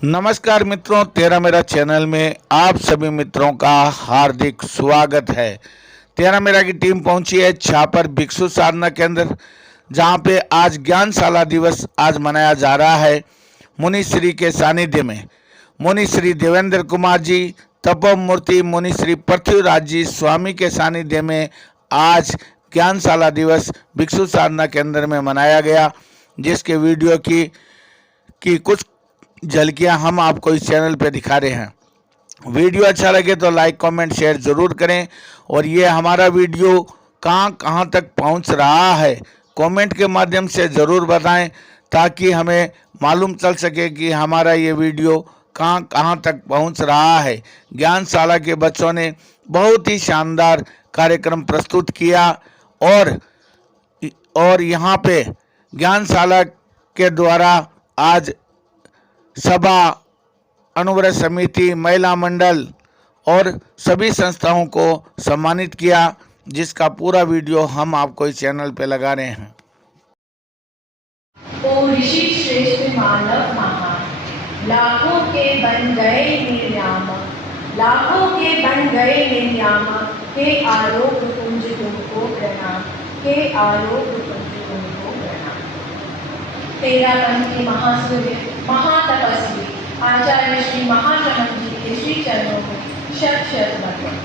नमस्कार मित्रों, तेरा मेरा चैनल में आप सभी मित्रों का हार्दिक स्वागत है। तेरा मेरा की टीम पहुंची है छापर भिक्षु साधना केंद्र, जहां पे आज ज्ञानशाला दिवस आज मनाया जा रहा है। मुनिश्री के सानिध्य में मुनिश्री देवेंद्र कुमार जी, तपोमूर्ति मुनिश्री पृथ्वीराज जी स्वामी के सानिध्य में आज ज्ञानशाला दिवस भिक्षु साधना केंद्र में मनाया गया, जिसके वीडियो की कुछ झलकियां हम आपको इस चैनल पे दिखा रहे हैं। वीडियो अच्छा लगे तो लाइक कमेंट शेयर ज़रूर करें, और ये हमारा वीडियो कहां तक पहुंच रहा है कमेंट के माध्यम से ज़रूर बताएं, ताकि हमें मालूम चल सके कि हमारा ये वीडियो कहां तक पहुंच रहा है। ज्ञानशाला के बच्चों ने बहुत ही शानदार कार्यक्रम प्रस्तुत किया, और यहाँ पे ज्ञानशाला के द्वारा आज सभा, अनुव्रत समिति, महिला मंडल और सभी संस्थाओं को सम्मानित किया, जिसका पूरा वीडियो हम आपको इस चैनल पे लगा रहे हैं। ओ ऋषि श्रेष्ठ मानव महान, लाखों के बन गए निर्यामक, लाखों के बन गए निर्यामक, हे आलोक पुंज तुमको प्रणाम, हे आलोक पुंज तुमको प्रणाम। तेरा पंथी महासूर्य महातपस्वी आचार्य श्री महाचमन जी के श्री चरणों में शत शत वंदन।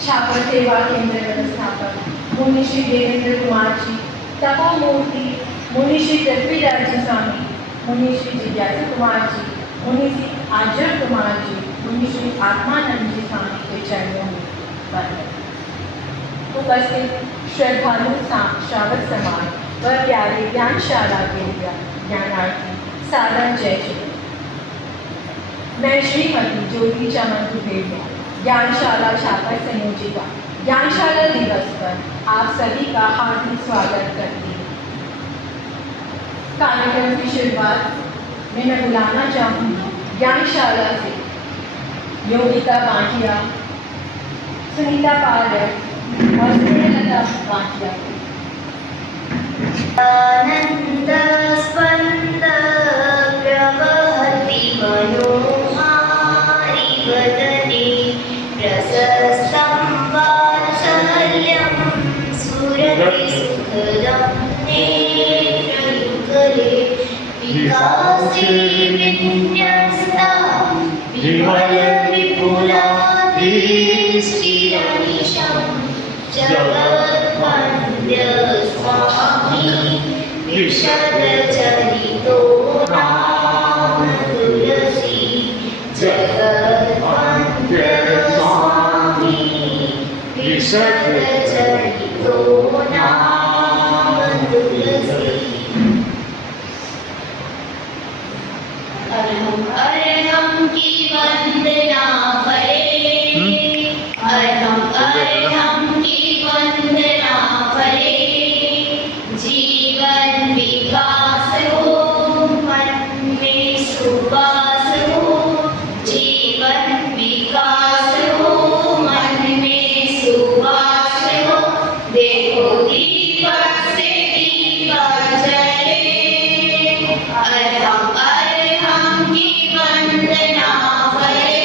छापर सेवा केंद्र व्यवस्थापक मुनि श्री देवेंद्र कुमार जी, तपोमूर्ति मुनि श्री पृथ्वीराज जी स्वामी, मुनि श्री जिज्ञासु कुमार जी, मुनि श्री आजर कुमार जी, मुनि श्री आत्मानंद जी स्वामी के चरणों में वंदन। उपस्थित श्रद्धालु श्रावक समाज व प्यारे ज्ञानशाला के ज्ञानार्थी सादर जय श्री। मैं श्रीमती ज्योति चमन दुबेड़िया, ज्ञानशाला छापर संयोजिका, ज्ञानशाला दिवस पर आप सभी का हार्दिक स्वागत करती हूँ। कार्यक्रम की शुरुआत में मैं बुलाना चाहूँगी ज्ञानशाला से योगिता बांटिया, सुनीता पारक और स्नेहलता बांटिया। आनंद स्पंद प्रवहति मनोहारि वदने, प्रशस्तं वात्सल्यं स्फुरति सुखदं नेत्रयुगले, विकासे विन्यस्ता विमल विपुला दृष्टिरनिशं जगद्वन्द्य स्वामी, विशदचरितो नाम तुलसी, जगद्वन्द्य स्वामी, विशदचरितो नाम तुलसी। अरहम की वंदना करे, अरहम की वंदना करे, जीवन विकास हो मन में सुवास हो, जीवन विकास हो मन में सुवास हो, देखो दीपक से दीपक जले, अरहम की वंदना करे,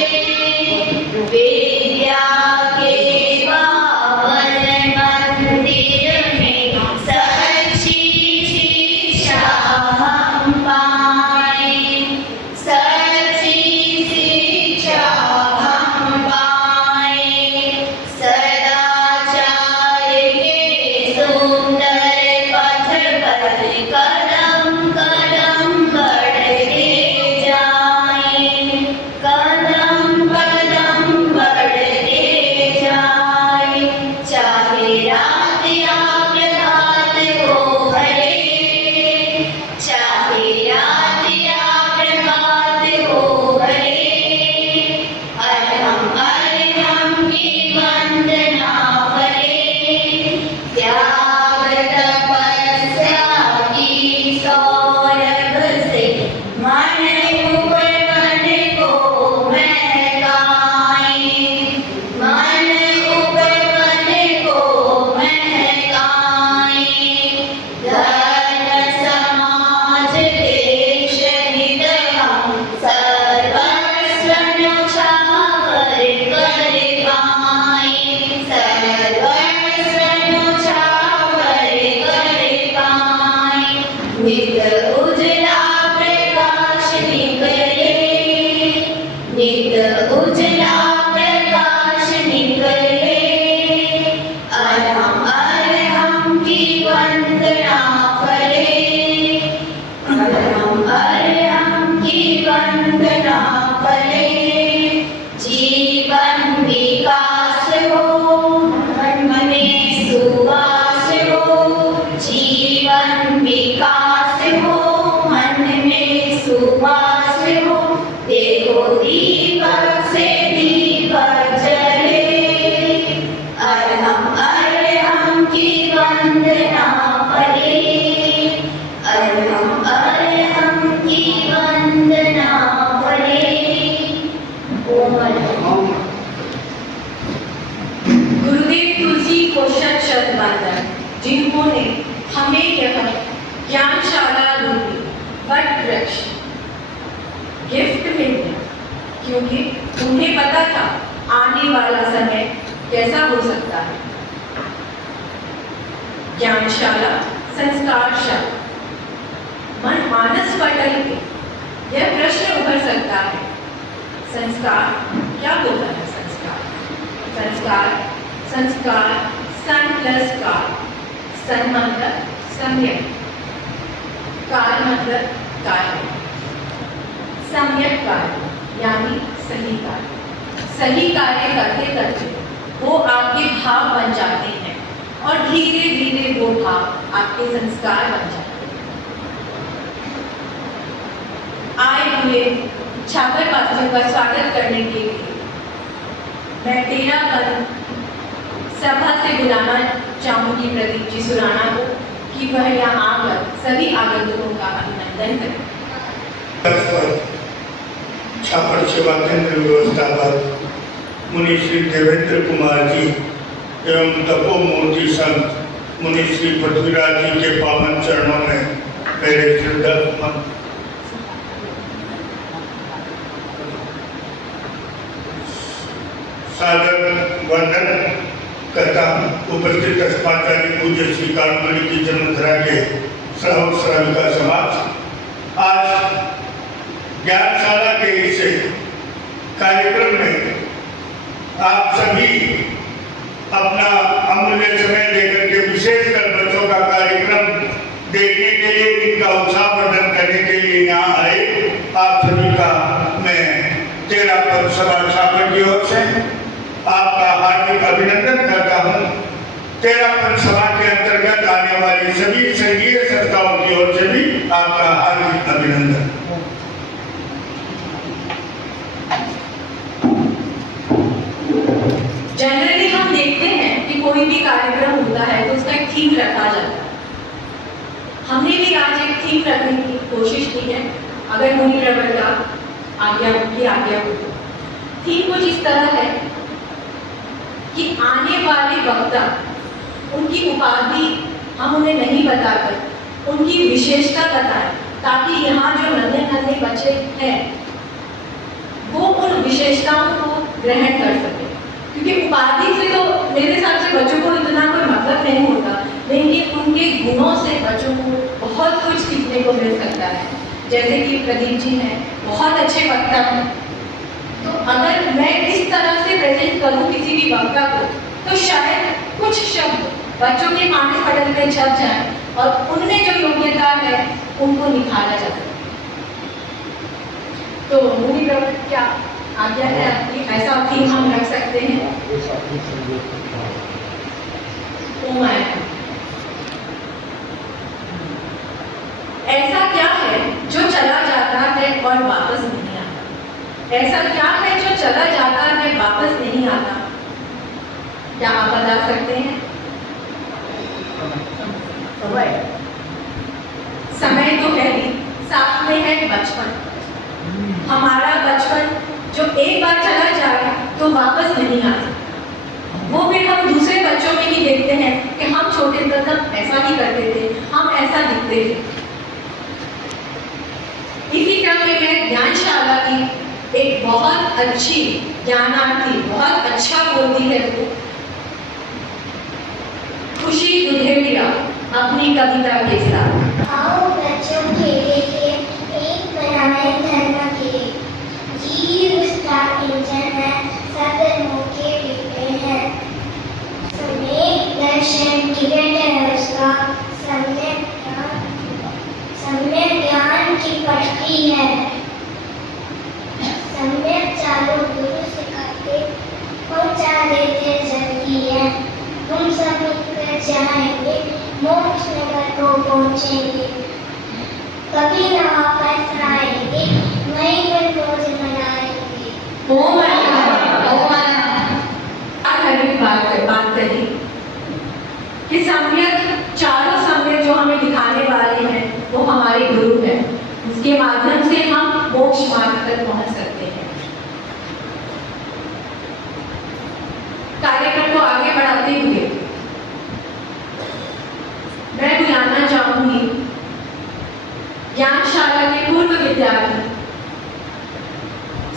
दीपक से दीपक जले, अरहम की वंदना पड़े, अरहम की वंदना पड़े। गुरुदेव तुलसी को शत शत वंदन, जिन्होंने हमें यह ज्ञानशाला रूपी वट वृक्ष गिफ्ट में दिया, क्योंकि उन्हें पता था आने वाला समय कैसा हो सकता है। ज्ञानशाला, संस्कारशाला, मन मानस पटल पे यह प्रश्न उभर सकता है, संस्कार क्या होता है? संस्कार सन प्लस कार, सन मतलब सम्यक, कार मतलब कार्य, सम्यक कार्य यानी सही कार्य। सही कार्य करते करते वो आपके भाव बन जाते हैं और धीरे धीरे वो भाव आपके संस्कार बन जाते हैं। आए हुए छात्र वासियों का स्वागत करने के लिए मैं 13 सभा से बुलाना चाहूंगी प्रदीप जी सुराना को कि वह यहाँ आकर सभी आगंतुकों का अभिनंदन करें। छापर सेवा केंद्र व्यवस्थापक मुनि श्री देवेंद्र कुमार जी एवं तपोमूर्ति संत मुनि श्री पृथ्वीराज जी के पावन चरणों में मेरे श्रद्धा सादर वंदन करता हूँ। उपस्थित अस्पाचार्य पूज्य श्री कालमणि की जन्मधरा के श्राविका समाज आज ज्ञानशाला के इस कार्यक्रम में आप सभी अपना अमूल्य समय देकर के विशेषकर बच्चों का कार्यक्रम देखने के लिए, इनका उत्साहवर्धन करने के लिए यहाँ आए। आप सभी का मैं 13 सभा छात्र की ओर से आपका हार्दिक अभिनंदन करता हूँ। 13 सभा के अंतर्गत आने वाली सभी संघीय संस्थाओं की ओर से भी आपका हार्दिक अभिनंदन। जनरली हम देखते हैं कि कोई भी कार्यक्रम होता है तो उसका एक थीम रखा जाता है। हमने भी आज एक थीम रखने की कोशिश की है, अगर मुनि प्रवर का आज्ञा हो। थीम कुछ इस तरह है कि आने वाले वक्ता उनकी उपाधि हम उन्हें नहीं बताकर उनकी विशेषता बताएं, ताकि यहाँ जो नन्हे नन्हे बच्चे हैं वो उन विशेषताओं को ग्रहण कर सके। क्योंकि उपाधि से तो मेरे हिसाब से बच्चों को इतना कोई मतलब नहीं होता, लेकिन उनके गुणों से बच्चों को बहुत कुछ सीखने को मिल सकता है। जैसे कि प्रदीप जी हैं, बहुत अच्छे वक्ता हैं, तो अगर मैं इस तरह से प्रेजेंट करूं किसी भी वक्ता को, तो शायद कुछ शब्द बच्चों के मानस पटल में छप जाएं और उनमें जो योग्यता है उनको निखारा जा सके। तो मुनि प्रवर क्या आज्ञा है आपकी? ऐसा थीम हम रख सकते हैं। ऐसा क्या है जो चला जाता है और वापस नहीं आता? ऐसा क्या है जो चला जाता है वापस नहीं आता? क्या आप बता सकते हैं? समय तो है ही, साथ में है बचपन। हमारा बचपन जो एक बार चला जाए तो वापस नहीं आता। वो फिर हम दूसरे बच्चों में ही देखते हैं कि हम छोटे तब ऐसा ही करते थे, हम ऐसा दिखते थे। इसी क्रम में मैं ज्ञानशाला की एक बहुत अच्छी ज्ञानार्थी, बहुत अच्छा बोलती है वो खुशी दुधेड़िया अपनी कविता के साथ। आओ बच्चों खेले के एक बनाए धर्म के, जीव उसका इंजन है, सब मौके डिब्बे हैं। सम्यक दर्शन टिकट है उसका, सम्यक ज्ञान की पटरी है। सम्यक चारों गुरु सिखाते पहुंचा देते जल्दी है। तुम सब मिलकर जाएंगे, मोक्ष नगर को पहुंचेंगे। कभी न वापस आएंगे, वहीं पर रोज मनाएंगे। तक पहुंच सकते हैं। कार्यक्रम को आगे बढ़ाते हुए मैं बुलाना चाहूंगी ज्ञानशाला के पूर्व विद्यार्थी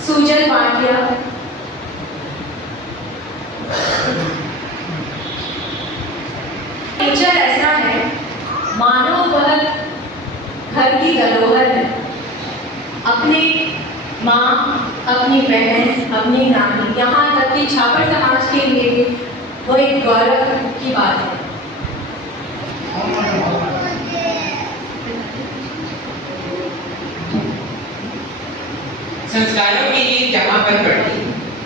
सुजल भाटिया, नेचर ऐसा है मानो वह घर की धरोहर है। अपनी माँ, अपनी बहन, अपनी नानी, यहाँ तक कि छापर समाज के लिए भी वो एक गौरव की बात है। संस्कारों की नींव जहाँ पर पड़ती,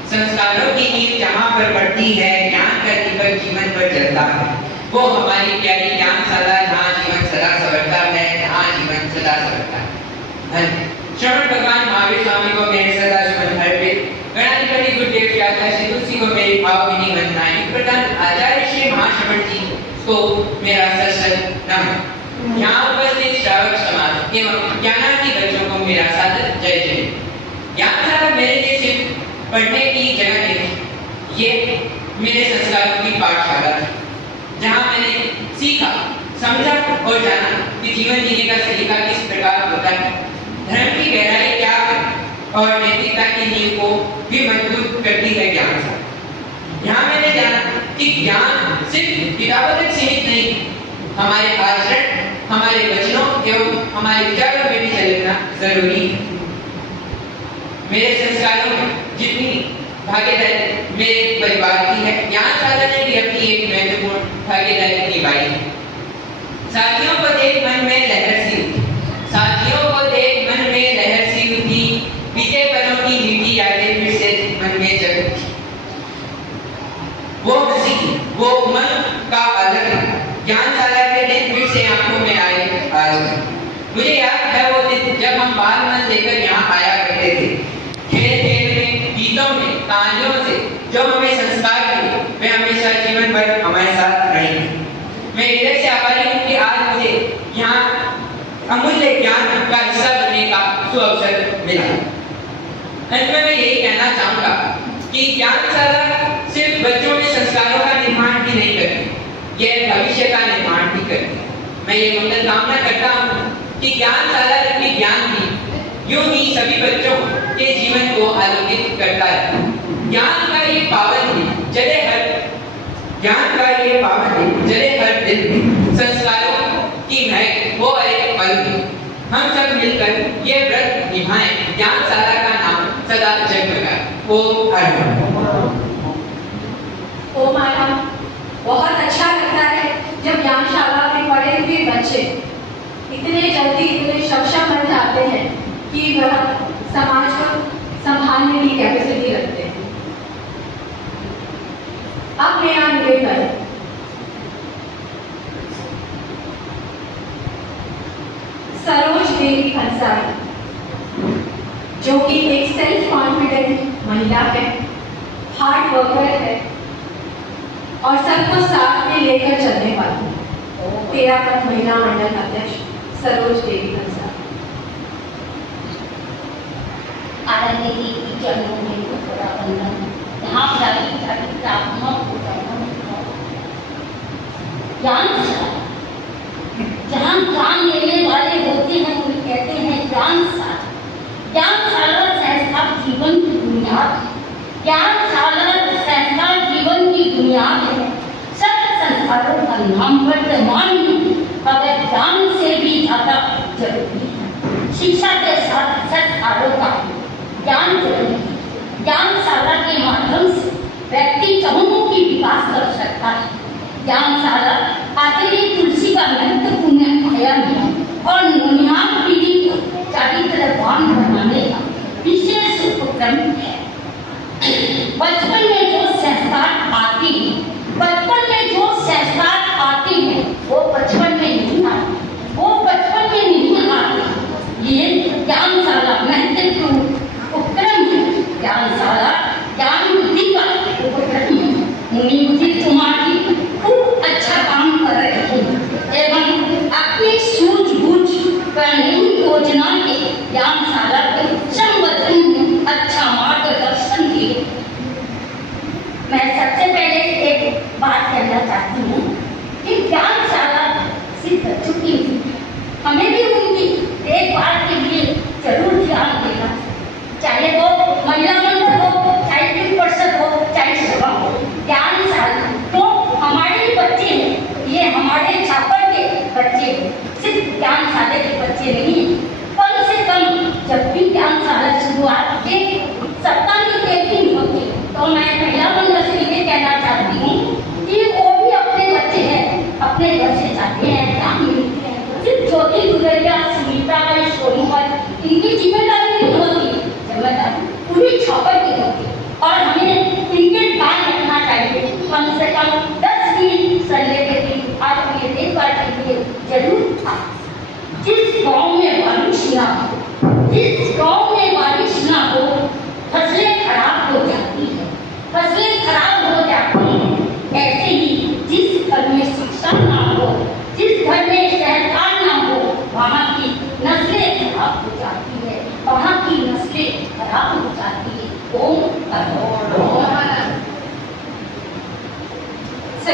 संस्कारों की नींव जहाँ पर पड़ती है, ज्ञान का दीपक जीवन पर जलता है। वो हमारी प्यारी ज्ञानशाला जहाँ जीवन सदा संवरता है, जहाँ जीवन सदा संवरता है। श्रवण भगवान महावीर स्वामी को मेरे सदा सुमन अर्पित, गणाधिपति गुरुदेव व्यासा श्री तुलसी को मेरी भावभीनी वंदनाएं, प्रधान आचार्य श्री महाश्रवण जी को मेरा सशक्त नमन। यहाँ उपस्थित श्रावक समाज एवं ज्ञानार्थी बच्चों को मेरा सादर जय जय। ज्ञानशाला मेरे लिए सिर्फ पढ़ने की जगह नहीं, ये मेरे संस्कारों की पाठशाला थी, जहाँ मैंने सीखा, समझा और जाना कि जीवन जीने का सलीका किस प्रकार होता है, धर्म की गहराई क्या है और नैतिकता की नींव को भी मजबूत करती है ज्ञानशाला। यहाँ मैंने जाना कि ज्ञान सिर्फ किताबों तक सीमित नहीं, हमारे आचरण, हमारे वचनों एवं हमारे विचारों में भी चलना जरूरी है। मेरे संस्कारों में जितनी भागीदारी मेरे परिवार की है, ज्ञानशाला ने भी अपनी एक महत्वपूर्ण भागीदारी निभाई है। साथियों को देख मन में लहर सी उठी, साथियों को देख मन में लहर सी उठी, बीते पलों की मीठी यादें फिर से मन में जग उठी। वो हंसी, वो उमंग का अलग ज्ञानशाला के दिन फिर से आंखों में आए आज। मुझे याद है वो दिन जब हम बाल मन लेकर यहाँ आया करते थे, खेल खेल में, गीतों में, कहानियों से जो हमें संस्कार दिए वे हमेशा जीवन भर हमारे साथ रहेंगे। मैं हृदय से आभारी हूँ कि आज मुझे यहाँ अमूल्य ज्ञान का हिस्सा बनने का सुअवसर मिला। अंत में मैं यही कहना चाहूँगा कि ज्ञानशाला सिर्फ बच्चों में संस्कारों का निर्माण ही नहीं करती, यह भविष्य का निर्माण भी करती है। मैं ये मंगल कामना करता हूँ कि ज्ञानशाला रूपी ज्ञान भी यूं ही सभी बच्चों के जीवन को आलोकित करता है। ज्ञान का ये पावन दिन चले हर दिन संस्कारों की महक वो एक पल में हम सब मिलकर ये व्रत निभाएं, ज्ञानशाला का नाम सदा जगमगाए। ओम माता, बहुत अच्छा लगता है जब ज्ञानशाला में पढ़े हुए बच्चे इतने जल्दी इतने सक्षम बन जाते हैं कि वह समाज को संभालने की कैपेसिटी रखते हैं। अब मेरा निवेदन सरोज देवी भंसाली, जो कि एक सेल्फ कॉन्फिडेंट महिला है, हार्ड वर्कर है और सबको साथ में लेकर चलने वाली 13 पद महिला मंडल अध्यक्ष सरोज देवी भंसाली। आदरणीय देवी की चरणों में थोड़ा वंदन। यहाँ जाति प्रार्थनाओं को ज्ञानशाला, जहाँ ज्ञान लेने वाले होते हैं वो कहते हैं ज्ञानशाला। ज्ञानशाला संस्कार जीवन की बुनियाद है। ज्ञानशाला संस्कार जीवन की बुनियाद है। सब संस्कारों का नाम वर्तमान में अगर ज्ञान से भी ज्यादा जरूरी है। शिक्षा के साथ संस्कारों का ज्ञान जरूरी है। ज्ञानशाला के माध्यम से व्यक्ति समूहों की विकास कर सकता है। ज्ञानशाला आचार्य तुलसी का महत्वपूर्ण आयाम है और नियाम पीढ़ी को चारित्रवान बनाने का विशेष उपक्रम है। बचपन में जो संस्कार आती है, वो बचपन में नहीं आती, ये ज्ञानशाला महत्वपूर्ण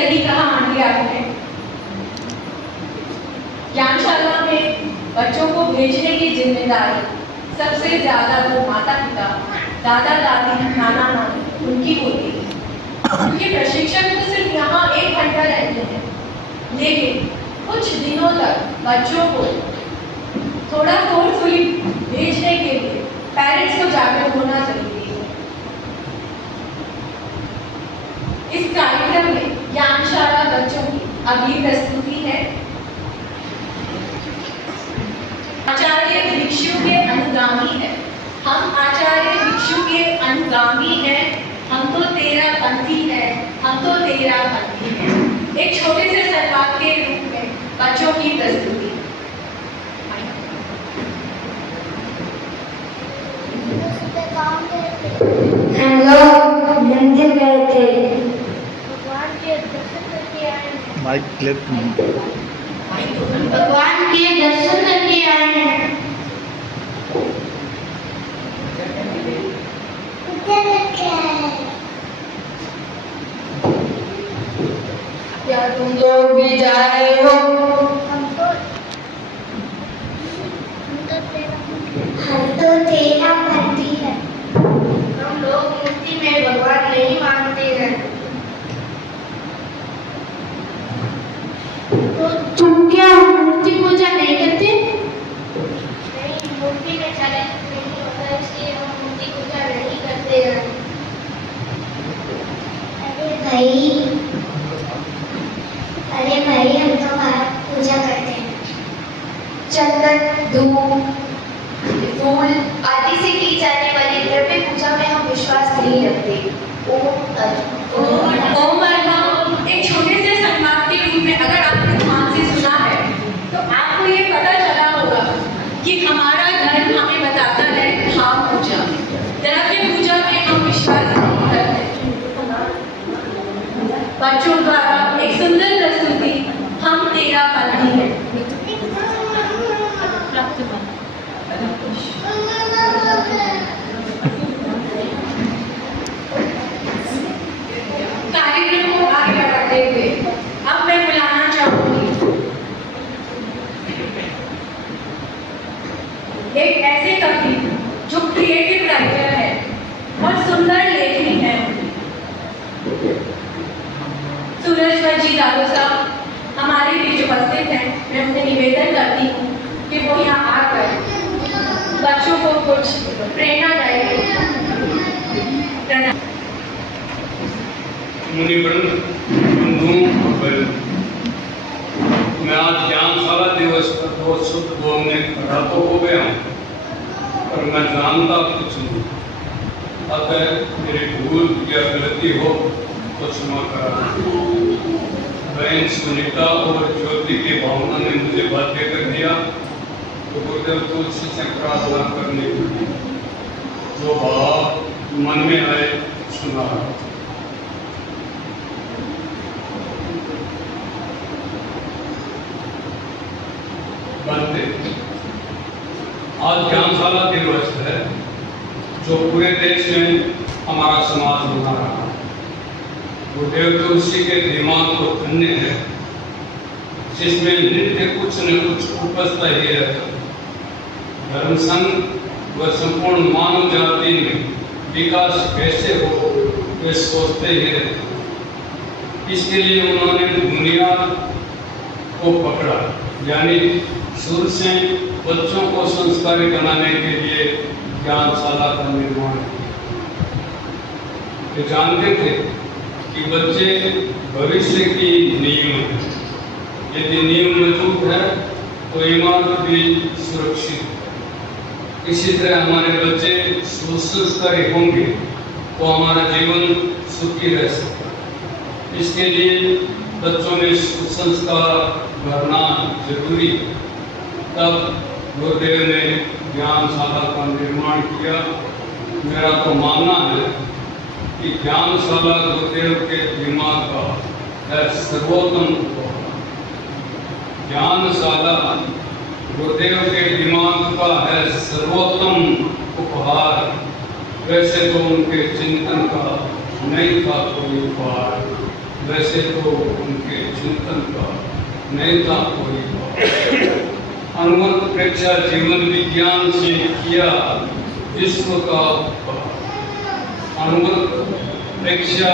सही कहा आंटी आपने। ज्ञानशाला में बच्चों को भेजने की जिम्मेदारी सबसे ज्यादा तो माता पिता, दादा दादी, नाना नानी उनकी होती है। उनके प्रशिक्षक तो सिर्फ यहाँ 1 घंटा रहते हैं, लेकिन कुछ दिनों तक बच्चों को थोड़ा फोर्सफुली भेजने के लिए पेरेंट्स को जागरूक होना जरूरी है। इस कार्यक्रम में ज्ञानशाला बच्चों की अगली प्रस्तुति है आचार्य भिक्षु के अनुगामी है। हम आचार्य भिक्षु के अनुगामी हैं, हम तो तेरा बंदी है, हम तो तेरा बंदी है। एक छोटे से संवाद के रूप में बच्चों की प्रस्तुति। हम लोग मंदिर गए थे, भगवान के दर्शन करके आए हैं। माइक क्लिप भगवान के दर्शन करके आए हैं। क्या तुम लोग भी जा रहे हो? हम तो तेरा बंदी है। हम लोग मूर्ति में भगवान नहीं मानते हैं। तो तुम क्या मूर्ति पूजा नहीं करते? नहीं, मूर्ति में चैलेंज नहीं होता, इसलिए हम मूर्ति पूजा नहीं करते हैं। अरे भाई हम तो भारत पूजा करते हैं। चंदन, धूप, फूल आदि से की जाने वाली द्रव्य पूजा में हम विश्वास नहीं रखते। ओम अरहम एक छोटे से संवाद के रूप में अगर आपने ध्यान से सुना है तो आपको ये पता चला होगा कि हमारा धर्म हमें बताता है धाम पूजा, द्रव्य पूजा में हम विश्वास नहीं करते। बच्चों द्वारा एक सुंदर प्रस्तुति हम तेरा बंदी है। कार्यक्रम को आगे बढ़ाते हुए अब मैं बुलाना चाहूंगी एक ऐसे कवि जो क्रिएटिव राइटर है और सुंदर लेखनी है, सूरजवंश जी दादू साहब हमारे बीच उपस्थित हैं। मैं उनसे निवेदन करती हूँ कि वो यहाँ आकर बच्चों को कुछ प्रेरणादायक मुनिवृंद, बंधुओं और बहनों, मैं आज ज्ञानशाला दिवस पर बहुत शुद्ध बोलने खड़ा तो हो गया हूँ, पर मैं जानता कुछ नहीं। अतः मेरी भूल या गलती हो तो क्षमा करा। बहन सुनीता और ज्योति की भावना ने मुझे बाध्य कर दिया तो गुरुदेव तुलसी से प्रार्थना करने के लिए जो भाव मन में आए सुना। बनते आज ज्ञानशाला दिवस है जो पूरे देश में हमारा समाज मना रहा है। गुरुदेव तुलसी के दिमाग को धन्य है जिसमें नित्य कुछ न कुछ उपजता ही रहता है। धर्म संघ व संपूर्ण मानव जाति में विकास कैसे हो वे सोचते ही रहते हैं। इसके लिए उन्होंने बुनियाद को पकड़ा, यानी शुरू से बच्चों को संस्कारी बनाने के लिए ज्ञानशाला का निर्माण किया। वे जानते थे कि बच्चे भविष्य की नींव है। यदि नींव मजबूत है तो इमारत भी सुरक्षित है। इसी तरह हमारे बच्चे सुसंस्कारी होंगे तो हमारा जीवन सुखी रह सकता है। इसके लिए बच्चों में सुसंस्कार भरना जरूरी है। तब गुरुदेव ने ज्ञानशाला का निर्माण किया। मेरा तो मानना है कि ज्ञानशाला गुरुदेव के दिमाग का है सर्वोत्तम उपहार। ज्ञानशाला गुरुदेव के दिमाग का है सर्वोत्तम उपहार। वैसे तो उनके चिंतन का नहीं था कोई उपहार, वैसे तो उनके चिंतन का नेता कोई अनुमत प्रेक्षा जीवन विज्ञान से किया विश्व का अनुमत प्रेक्षा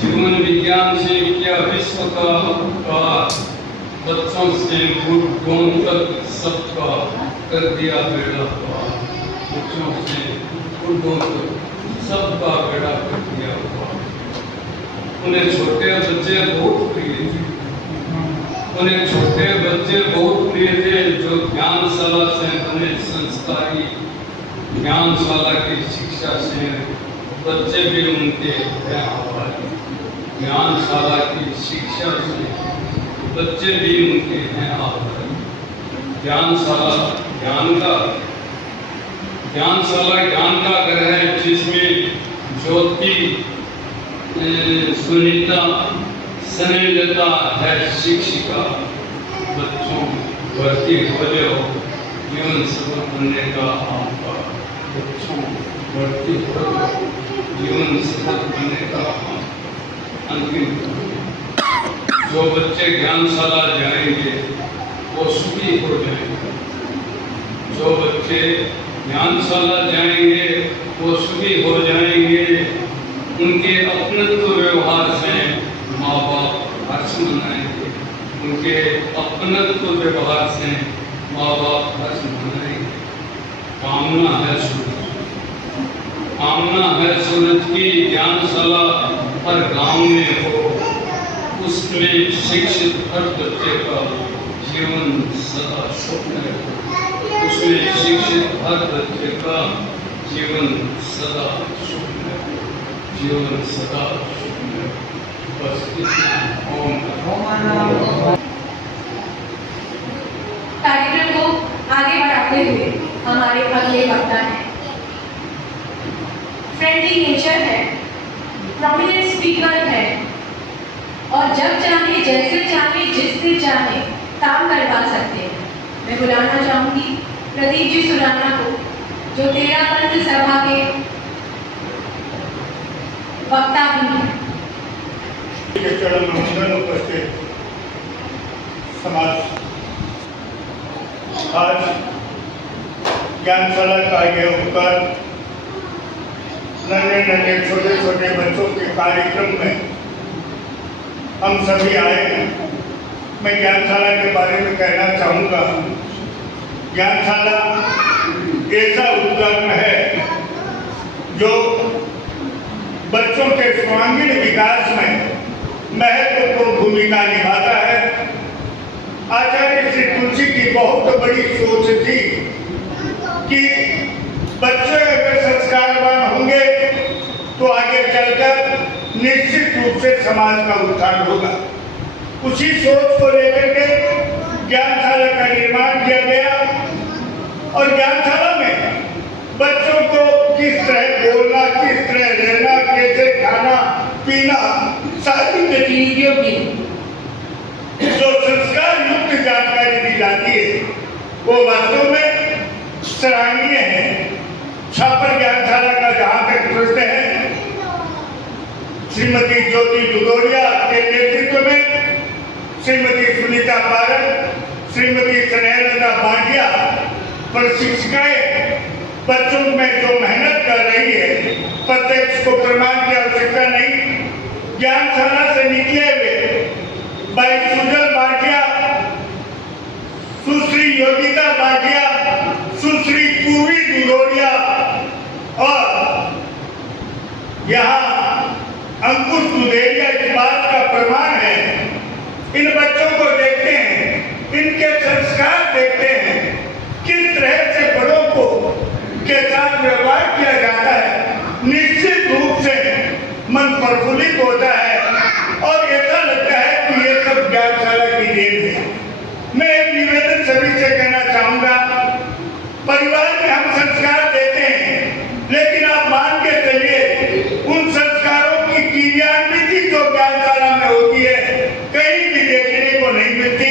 जीवन विज्ञान से किया विश्व का उपकार, बच्चों से बुढ़ों तक सबका कर दिया बेड़ा पार, बच्चों से बुढ़ों तक सबका बेड़ा कर दिया पार। उन्हें छोटे बच्चे बहुत प्रिय थे, उन्हें छोटे बच्चे बहुत प्रिय थे जो ज्ञानशाला से बने संस्कारी। ज्ञानशाला की शिक्षा से बच्चे भी उनके आभारी, ज्ञानशाला की शिक्षा से बच्चे भी उनके हैं आभारी। ज्ञानशाला ज्ञान का घर है जिसमें ज्योति सुनीता स्नेहलता है शिक्षिका। बच्चों भर्ती हो जाओ जीवन सफल बनने का आपका, बच्चों भर्ती हो जाओ जीवन सफल बनने का अंतिम। जो बच्चे ज्ञानशाला जाएंगे वो सुखी हो जाएंगे, जो बच्चे ज्ञानशाला जाएंगे वो सुखी हो जाएंगे। उनके अपनत्व व्यवहार से माँ बाप हर्ष मनाएंगे, उनके अपनत्व व्यवहार से माँ बाप हर्ष मनाएंगे। कामना है सूरज की ज्ञानशाला हर गांव में हो, उसमें शिक्षित हर बच्चे का जीवन सदा शुभ है, उसमें शिक्षित हर बच्चे का जीवन सदा शुभ है, जीवन सदा शुभ है। बस इतना। ओम। कार्यक्रम को आगे बढ़ाते हुए हमारे अगले वक्ता हैं, फ्रेंडली नेचर है, प्रोमिनेंट स्पीकर है और जब चाहे जैसे चाहे जिससे चाहे काम करवा सकते हैं। मैं बुलाना चाहूंगी प्रदीप जी सुराना को, जो 13 पंथ सभा के वक्ता भी हैं। उपस्थित समाज, आज ज्ञानशाला का यह उपकार नन्हे छोटे छोटे बच्चों के कार्यक्रम में हम सभी आए हैं। मैं ज्ञानशाला के बारे में कहना चाहूँगा। ज्ञानशाला ऐसा उपकरण है जो बच्चों के सर्वांगीण विकास में महत्वपूर्ण भूमिका निभाता है। आचार्य श्री तुलसी की बहुत बड़ी सोच थी कि बच्चे अगर संस्कारवान होंगे तो आगे चलकर निश्चित रूप से समाज का उत्थान होगा। उसी सोच को लेकर के ज्ञानशाला का निर्माण किया गया और ज्ञानशाला में बच्चों को किस तरह बोलना, किस तरह रहना, कैसे खाना पीना, सारी गतिविधियों की जो संस्कार युक्त जानकारी दी जाती है वो वास्तव में सराहनीय है। छापर ज्ञानशाला का जहाँ तक प्रश्न है, श्रीमती ज्योति दुदोरिया के नेतृत्व में श्रीमती सुनीता पारक, श्रीमती स्नेहलता बांटिया प्रशिक्षिकाएं बच्चों में जो मेहनत कर रही है, प्रत्यक्ष को प्रमाण की आवश्यकता नहीं। ज्ञानशाला से निकले हुए भाई सुजल बाटिया, सुश्री योगिता बाटिया, सुश्री पूर्वी दुदोरिया और यहाँ अंकुश दुधेरिया इस बात का प्रमाण है। इन बच्चों को देखते हैं, इनके संस्कार देखते हैं, किस तरह से बड़ों को के साथ व्यवहार किया जाता है, निश्चित रूप से मन प्रफुल्लित होता है और ऐसा लगता है कि ये सब ज्ञानशाला की देन है। मैं एक निवेदन सभी से कहना चाहूंगा, परिवार में हम संस्कार देते हैं, लेकिन आप मान के चलिए उन संस्कारों की क्रियान्विति जो ज्ञानशाला में होती है कहीं भी देखने को नहीं मिलती।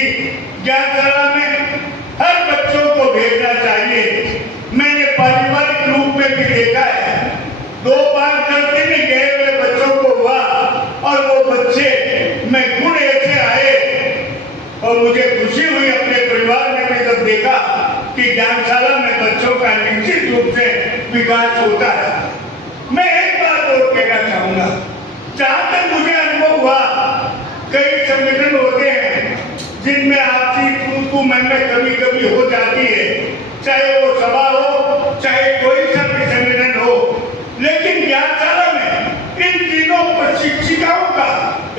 ज्ञानशाला में हर बच्चों को भेजना चाहिए। मैंने पारिवारिक रूप में भी देखा है, 2-5 दिन गए हुए बच्चों को हुआ और वो बच्चे और मुझे खुशी हुई अपने परिवार में भी जब देखा कि ज्ञानशाला में बच्चों का निश्चित रूप से विकास होता है। मैं एक बात और कहना चाहूंगा, जहां तक मुझे अनुभव हुआ, कई संगठन होते हैं जिनमें आपसी तू मैं कभी कभी हो जाती है, चाहे वो सभा हो, चाहे कोई सा भी संगठन हो, लेकिन ज्ञानशाला में इन तीनों प्रशिक्षिकाओं का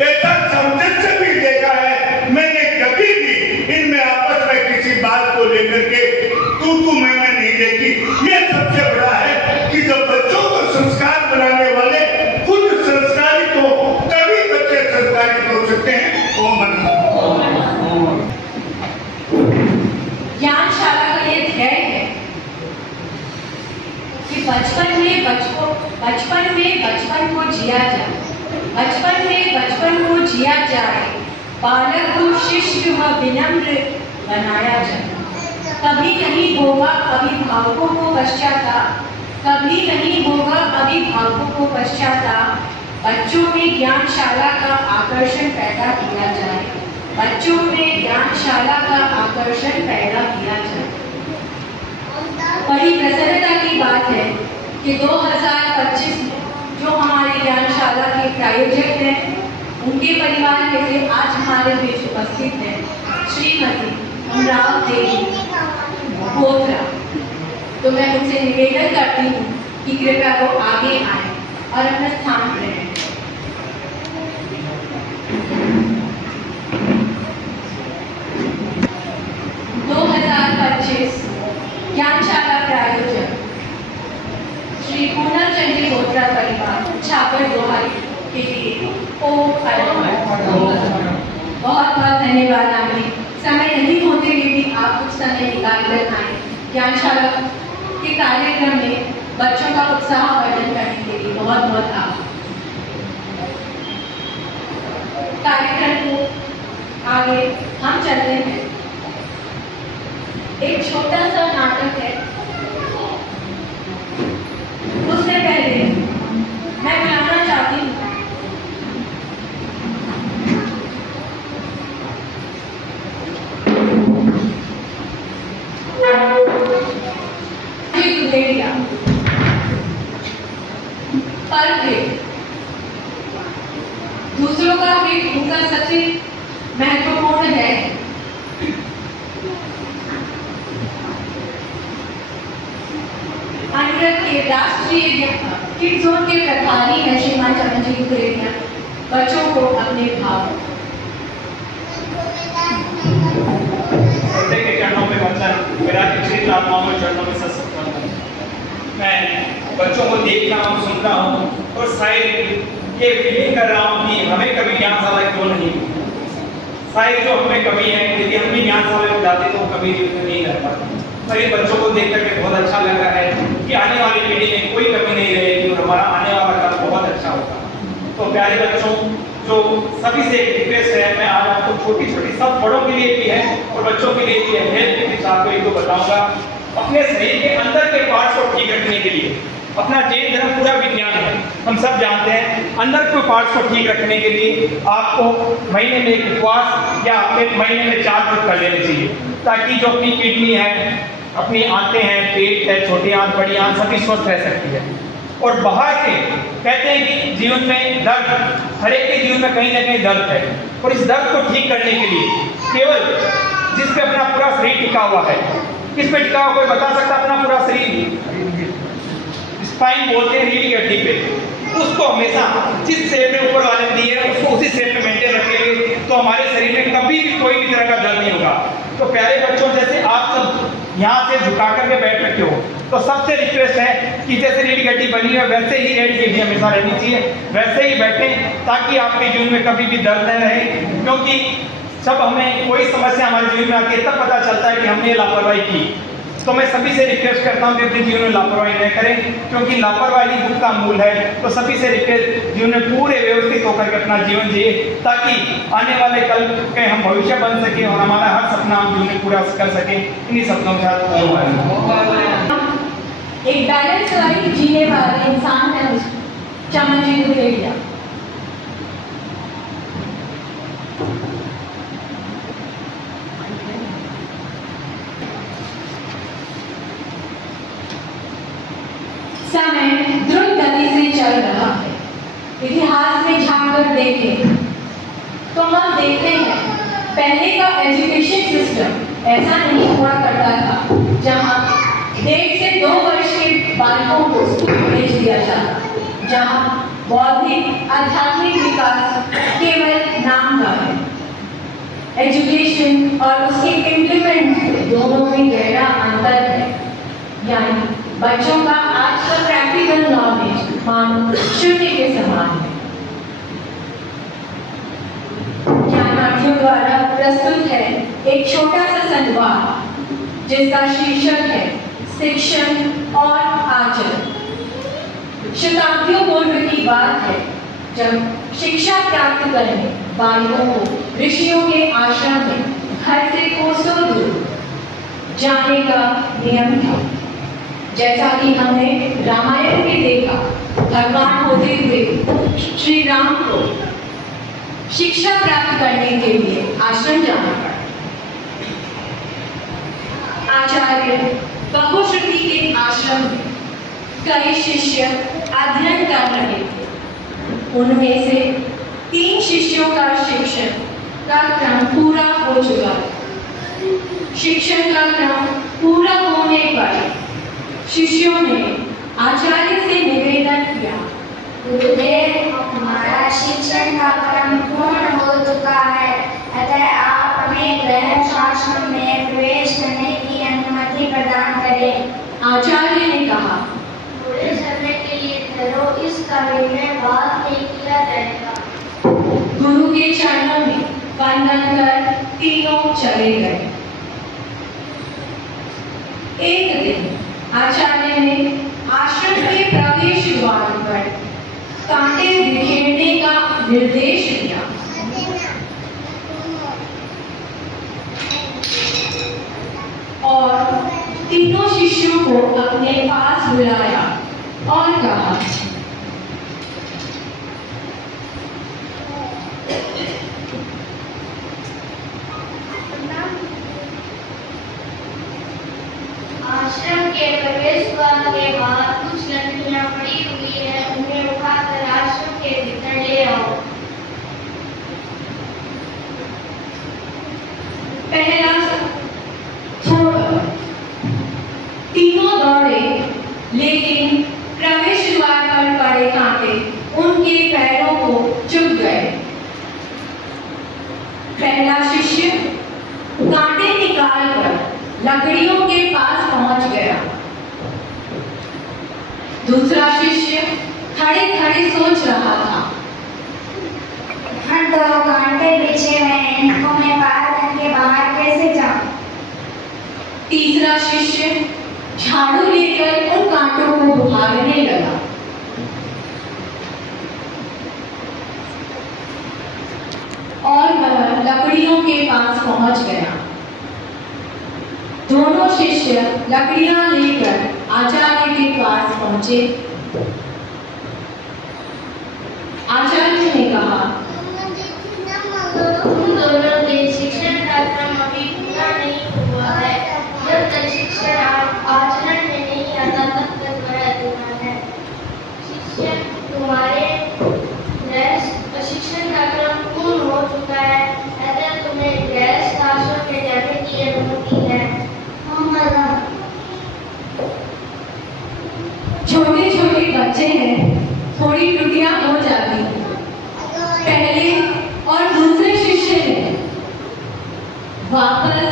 ऐसा सामंजस्य भी देखा है मैंने, कभी भी इनमें आपस में किसी बात को लेकर के तू मैं नहीं देखी। ये सबसे बड़ा है कि जब बच्चों को संस्कार बनाने वाले खुद संस्कारित हो, तभी बच्चे संस्कारित हो सकते हैं। ज्ञानशाला का ये ध्येय है कि बचपन में बचपन को जिया जाए, बालक को शिष्ट व विनम्र बनाया जाए। कभी नहीं होगा अभिभावकों को पश्चाताप, बच्चों में ज्ञानशाला का आकर्षण पैदा किया जाए। बड़ी प्रसन्नता की बात है कि 2025 में जो हमारे ज्ञानशाला के प्रायोजक हैं, उनके परिवार में से आज हमारे बीच उपस्थित हैं श्रीमती अमराव देवी बोथरा। तो मैं उनसे निवेदन करती हूँ कि कृपया वो आगे आए और अपना स्थान लें। ज्ञानशाला प्रायोजक श्री पूनम चंद्री बोथरा परिवार छापर दोहाई के लिए बहुत धन्यवाद। आपने समय नहीं होते हुए भी आप कुछ समय निकाल कर आए ज्ञानशाला के कार्यक्रम में बच्चों का उत्साह वर्धन करने के लिए बहुत बहुत आभार। कार्यक्रम को आगे हम चलते हैं। एक छोटा सा नाटक है, उससे पहले मैं बुलाना चाहती हूँ दूसरों का हित उनका सबसे महत्वपूर्ण है। अनुरत के राष्ट्रीय किड जोन के प्रभारी हैं श्रीमान चमनजी गुलेरिया बच्चों को अपने भाव के चरणों में वंदन, मेरा निश्चित आत्माओं में चरणों में सत्संग। मैं बच्चों को देख रहा हूँ, सुन रहा हूँ और शायद ये फीलिंग कर रहा हूँ कि हमें कभी ज्ञानशाला क्यों नहीं, शायद जो हमें कमी है, यदि हम भी ज्ञानशाला में जाते तो कभी नहीं कर पाते। और इन बच्चों को देख करके बहुत अच्छा लग रहा है कि आने वाली पीढ़ी में कोई कमी नहीं रहेगी और हमारा आने वाला कल बहुत अच्छा होगा। तो प्यारे बच्चों, जो सभी से एक रिक्वेस्ट है, मैं आज आपको छोटी छोटी, सब बड़ों के लिए भी है और बच्चों के लिए भी है, हेल्थ के टिप्स आपको एक दो बताऊंगा। अपने शरीर के अंदर के पार्ट्स को ठीक रखने के लिए, अपना जैन धर्म पूरा विज्ञान है, हम सब जानते हैं, अंदर के पार्ट्स को ठीक रखने के लिए आपको महीने में एक उपवास या एक महीने में 4 व्रत कर लेने चाहिए, ताकि जो अपनी किडनी है, अपनी आंतें हैं, पेट है, छोटी आंत, बड़ी आंत सभी स्वस्थ रह सकती है। और बाहर के कहते हैं कि जीवन में दर्द, हर एक के जीवन में कहीं ना कहीं दर्द है, और इस दर्द को ठीक करने के लिए केवल जिस पे अपना पूरा शरीर टिका हुआ है, किस पे टिका हुआ कोई बता सकता अपना पूरा शरीर? स्पाइन बोलते हैं रीढ़ की हड्डी पे। उसको हमेशा जिस शेप में ऊपर वाले दी है उसको उसी शेप में मेंटेन रखेंगे तो हमारे शरीर में कभी भी कोई भी तरह का दर्द नहीं होगा। तो प्यारे बच्चों, जैसे आप सब यहाँ से झुका करके बैठ रखे हो, तो सबसे रिक्वेस्ट है कि जैसे रीढ़ की हड्डी बनी है वैसे ही रीढ़ की हड्डी हमेशा रहनी चाहिए, वैसे ही बैठें ताकि आपके जीवन में कभी भी दर्द न रहे। क्योंकि जब हमें कोई समस्या हमारे जीवन में आती है तब पता चलता है कि हमने लापरवाही की। तो मैं सभी से रिक्वेस्ट करता हूँ कि अपने जीवन में लापरवाही न करें, क्योंकि लापरवाही दुख का मूल है। तो सभी से रिक्वेस्ट, जीवन में पूरे व्यवस्थित होकर के अपना जीवन जिए ताकि आने वाले कल के हम भविष्य बन सके और हमारा हर सपना हम जीवन में पूरा कर सकें। इन्हीं सपनों के साथ एक बैलेंस लाइफ जीने वाले इंसान है चमनजी चल रहा है। इतिहास में झांक कर देखें तो हम देखते हैं पहले का एजुकेशन सिस्टम ऐसा नहीं हुआ करता था, जहाँ 1.5 से 2 वर्ष के बालकों को स्कूल भेज दिया जाता, जहाँ बौद्धिक आध्यात्मिक विकास केवल नाम का है। एजुकेशन और उसके इम्प्लीमेंट दोनों में गहरा अंतर है। यानी बच्चों का आज का प्रैक्टिकल नॉलेज मानो शून्य के समान है। ज्ञानार्थियों द्वारा प्रस्तुत है एक छोटा सा संवाद जिसका शीर्षक है शिक्षण और आचरण। शताब्दियों पूर्व की बात है जब शिक्षा प्राप्त करने बालकों को ऋषियों के आश्रम में घर से कोसों दूर जाने का नियम था। जैसा कि हमने रामायण में देखा, भगवान होते हुए श्री राम को शिक्षा प्राप्त करने के लिए आश्रम जाना पड़ा। आचार्य बहुश्रुति के आश्रम में कई शिष्य अध्ययन कर रहे थे। उनमें से 3 शिष्यों का शिक्षण का क्रम पूरा हो चुका था। शिक्षण का क्रम पूरा होने पर शिष्यों ने आचार्य से निवेदन किया, गुरुदेव, हमारा शिक्षण का क्रम पूर्ण हो चुका है, अतः आप हमें गृहस्थाश्रम में प्रवेश करने की अनुमति प्रदान करें। आचार्य ने कहा, थोड़े समय के लिए ठहरो, इस कार्य में बात नहीं किया जाएगा। गुरु के चरणों में वंदन कर तीनों चले गए। एक दिन आचार्य ने आश्रम के प्रवेश द्वार पर कांटे बिखेरने का निर्देश दिया। और तीनों शिष्यों को अपने पास बुलाया और कहा, आश्रम के प्रवेश द्वार के बाहर कुछ लकड़ियां पड़ी हुई है, उन्हें उठाकर आश्रम के भीतर ले आओ। पहला तीनों दौड़े, लेकिन प्रवेश द्वार पर पड़े कांटे उनके पैरों को चुभ गए। पहला शिष्य कांटे निकालकर लकड़ियों के पास पहुंच गया। दूसरा शिष्य खड़े खड़े सोच रहा था, यहाँ 2 कांटे बिछे हुए हैं, इनको मैं पार करके बाहर कैसे जाऊं? तीसरा शिष्य झाड़ू लेकर उन कांटों को बुहारने लगा। और वह लकड़ियों के पास पहुंच गया। दोनों शिष्य लकड़ियां लेकर आचार्य के पास पहुंचे। आचार्य ने कहा, तुम दोनों के शिक्षण का क्रम अभी पूरा नहीं हुआ है। जब तक शिक्षण आचरण में नहीं आता तब तक बड़ा अधूरा है। शिष्य, तुम्हारे शिक्षण का क्रम पूर्ण हो चुका है, अतः तुम्हें गृहस्थ आश्रम में जाने की अनुमति है। छोटे छोटे बच्चे हैं, थोड़ी त्रुटियां हो जाती हैं। पहले और दूसरे शिष्य ने वापस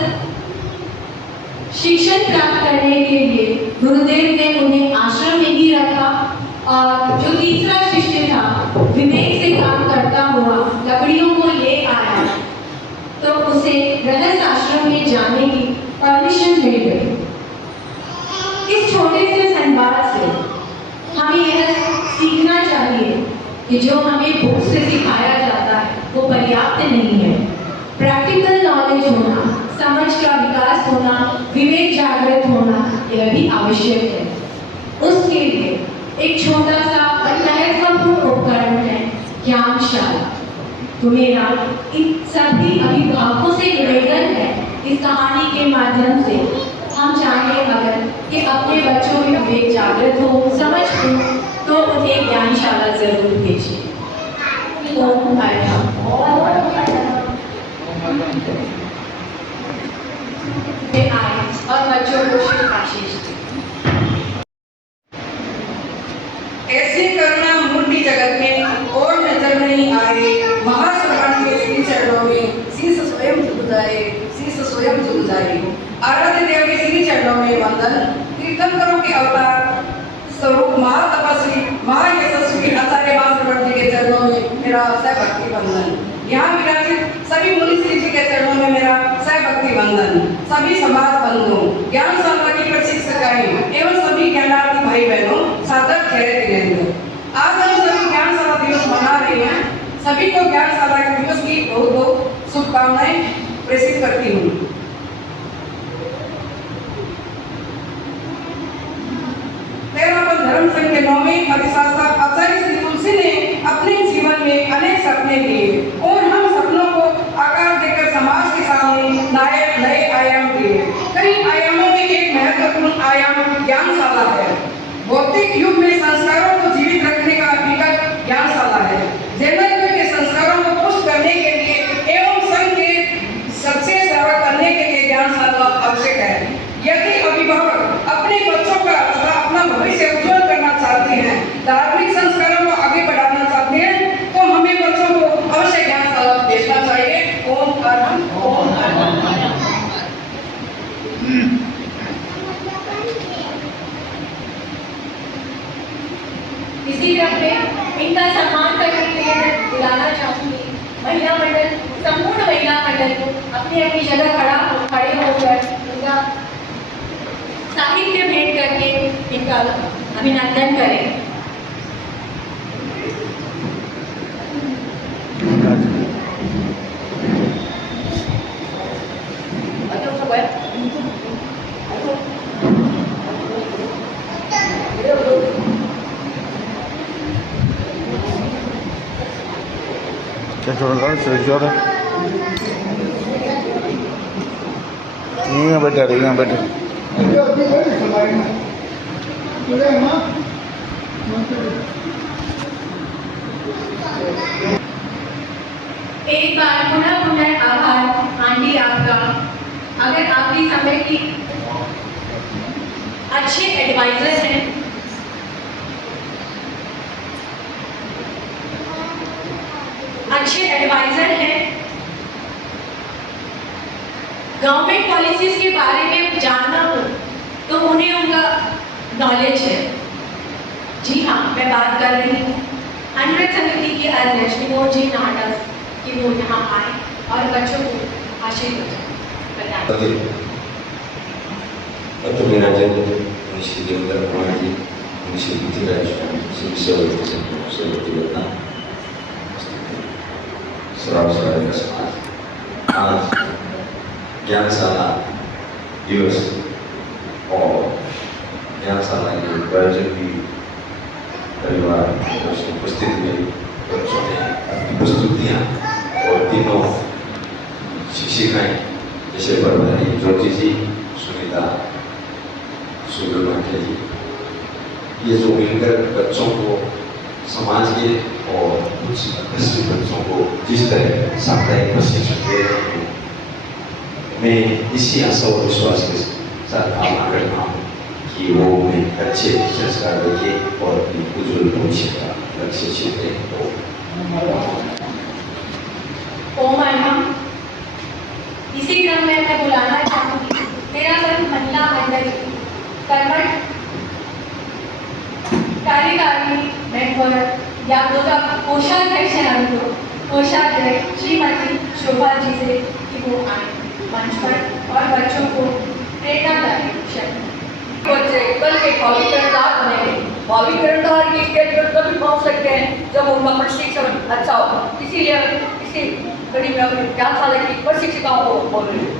शिक्षण प्राप्त करने के लिए गुरुदेव ने उन्हें आश्रम में ही रखा। और जो तीसरा शिष्य था, विवेक से काम करता हुआ लकड़ियों को ले आया, तो उसे गृहस्थ आश्रम में जाने की परमिशन मिल गई। इस छोटे से संवाद से हमें यह सीखना चाहिए कि जो हमें बुक से सिखाया जाता है वो पर्याप्त नहीं है। प्रैक्टिकल नॉलेज होना, समझ का विकास होना, विवेक जागृत होना, यह भी आवश्यक है। उसके लिए एक छोटा सा और महत्वपूर्ण उपकरण है ज्ञानशाला। तो मेरा इन सभी अभिभावकों से निवेदन है, इस कहानी के माध्यम से हम चाहें अगर कि अपने बच्चों में विवेक जागृत हो, समझ हो, तो उन्हें ज्ञान इंशाल्लाह जरूर भेजिए। ओम अरहम। आए और बच्चों को शुभ आशीष दें। ऐसे करुणा मूर्ति जगत में और नजर नहीं आए, महासमान के श्री चरणों में शीश स्वयं झुक जाए, शीश स्वयं झुक जाए। आराध्य देव के श्री चरणों में वंदन। तीर्थंकरों के अवतार स्वरूप महातपस्वी महायशस्वी आचार्य बांसुरी के चरणों में मेरा सहभक्ति वंदन। यहाँ विराजित सभी मुनि जी के चरणों में मेरा सहभक्ति वंदन। सभी समाज बंधुओं, ज्ञान शाला की प्रशिक्षिकाएं एवं सभी ज्ञानार्थी भाई बहनों, सादर खैर तिरंगे। आज हम सभी ज्ञान शाला दिवस मना रहे हैं। सभी को ज्ञान शाला के दिवस की बहुत बहुत शुभकामनाएं प्रेषित करती हूँ। धर्म संघ के 9वें अधिशाता आचार्य श्री तुलसी ने अपने जीवन में अनेक सपने लिए और हम सपनों को आकार देकर समाज के सामने नए आयाम दिए। कई आयामों में एक महत्वपूर्ण आयाम ज्ञानशाला है। भौतिक युग में संस्कारों को जीवित रखने का विकल्प ज्ञानशाला है। जैनत्व के संस्कारों को पुष्ट करने के लिए एवं संघ के सबसे सेवा करने के लिए ज्ञानशाला आवश्यक है। यदि अभिभावक अपने बच्चों का तथा अपना भविष्य उज्जवल करना चाहते हैं, धार्मिक संस्कारों को आगे बढ़ाना चाहते हैं, तो हमें बच्चों को अवश्य ज्ञानशाला भेजना चाहिए। ओम अरहम। ओम अरहम। इसी क्रम में इनका सम्मान करने के लिए मैं बुलाना चाहूंगी महिला मंडल, संपूर्ण महिला मंडल को अपनी अपनी जगह खड़े होकर उनका साहित्य भेंट करके इनका अभिनंदन करें। क्या छोड़ा जोर यहाँ बैठा रहे, यहाँ बैठे। एक बार पुनः आभार आंटी आपका। अगर आपकी समय की अच्छे एडवाइजर हैं, गवर्नमेंट पॉलिसीज के बारे में जानना हो तो उन्हें उनका नॉलेज है। जी हाँ, मैं बात कर रही हूँ अनवरत समिति की अध्यक्ष विनोद जी नाटक कि वो यहाँ आए और बच्चों को आशीर्वाद बताएं। Atau mengajar misi dewan pengaji, misi tidak seperti itu. Serah-serah kesempatan. आज ज्ञानशाला दिवस और ज्ञानशाला के आयोजन की परिवार की उपस्थिति में बच्चों ने अपनी प्रस्तुतियाँ और तीनों शिक्षिकाएं जैसे बरबरी ज्योति जी, सुनीता, सुब्रमा जी, ये जो मिलकर बच्चों को समाज के और कुछ अग्रसित बच्चों को जिस तरह साप्ताहिक प्रशिक्षण दे रहे हैं, मैं इसी आशा और विश्वास के साथ कामना करता हूँ कि वो मैं अच्छे संस्कार रखे और अपनी उज्ज्वल भविष्य का लक्ष्य क्षेत्र हो। ओम अरहम। इसी क्रम में मैं बुलाना चाहूँगी मेरा मन महिला मंडल कर्मठ कार्यकारिणी मेंबर या कोषाध्यक्ष है अभी तो कोषाध्यक्ष श्रीमती शोभा जी से कि वो आए मंच पर और बच्चों को प्रेरणादायी शब्द बच्चे कल के भावी कर्णधार बनेंगे। भावी कर्णधार की स्टेज पर तभी पहुंच सकते हैं जब उनका प्रशिक्षण अच्छा हो। इसीलिए इसी कड़ी में अपनी ज्ञानशाला की प्रशिक्षिकाओं को बोल रही हूँ।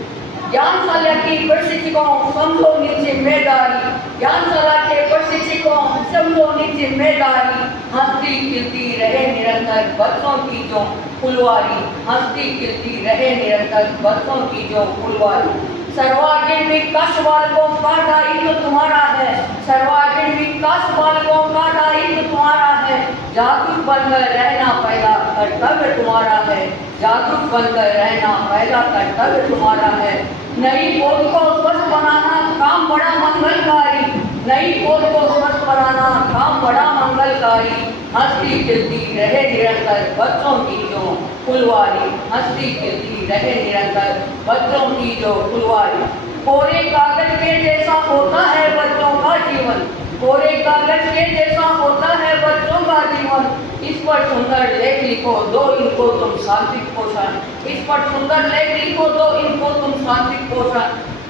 ज्ञानशाला की प्रशिक्षिकाओं समझो जिम्मेदारी, ज्ञानशाला के प्रशिक्षकों समझो जिम्मेदारी, हंसती खिलती रहे निरंतर बच्चों की जो फुलवारी, हंसती खिलती रहे निरंतर बच्चों की जो फुलवारी। सर्वांगीण विकास बालकों का दायित्व तुम्हारा है, सर्वांगीण विकास बालकों का दायित्व तुम्हारा है। जागरूक बनकर रहना पहला कर्तव्य तुम्हारा है, जागरूक बनकर रहना पहला कर्तव्य तुम्हारा है। नई पौध को स्वस्थ बनाना काम बड़ा मंगलकारी, नई पौध को स्वस्थ बनाना काम बड़ा मंगलकारी। हंसती खिलती रहे निरंतर बच्चों की जो फुलवारी, हंसती खिलती रहे निरंतर बच्चों की जो फुलवारी। कोरे कागज के जैसा होता है बच्चों का जीवन, कोरे कागज के जैसा होता है बच्चों का जीवन। इस पर सुंदर लेख लिखो दो इनको तुम सात्विक पोषण, इस पर सुंदर लेख लिखो दो इनको तुम सात्विक पोषण।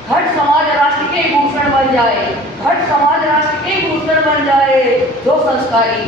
घट समाज राष्ट्र के भूषण बन जाए, घट समाज राष्ट्र के भूषण बन जाए। जो संस्कारी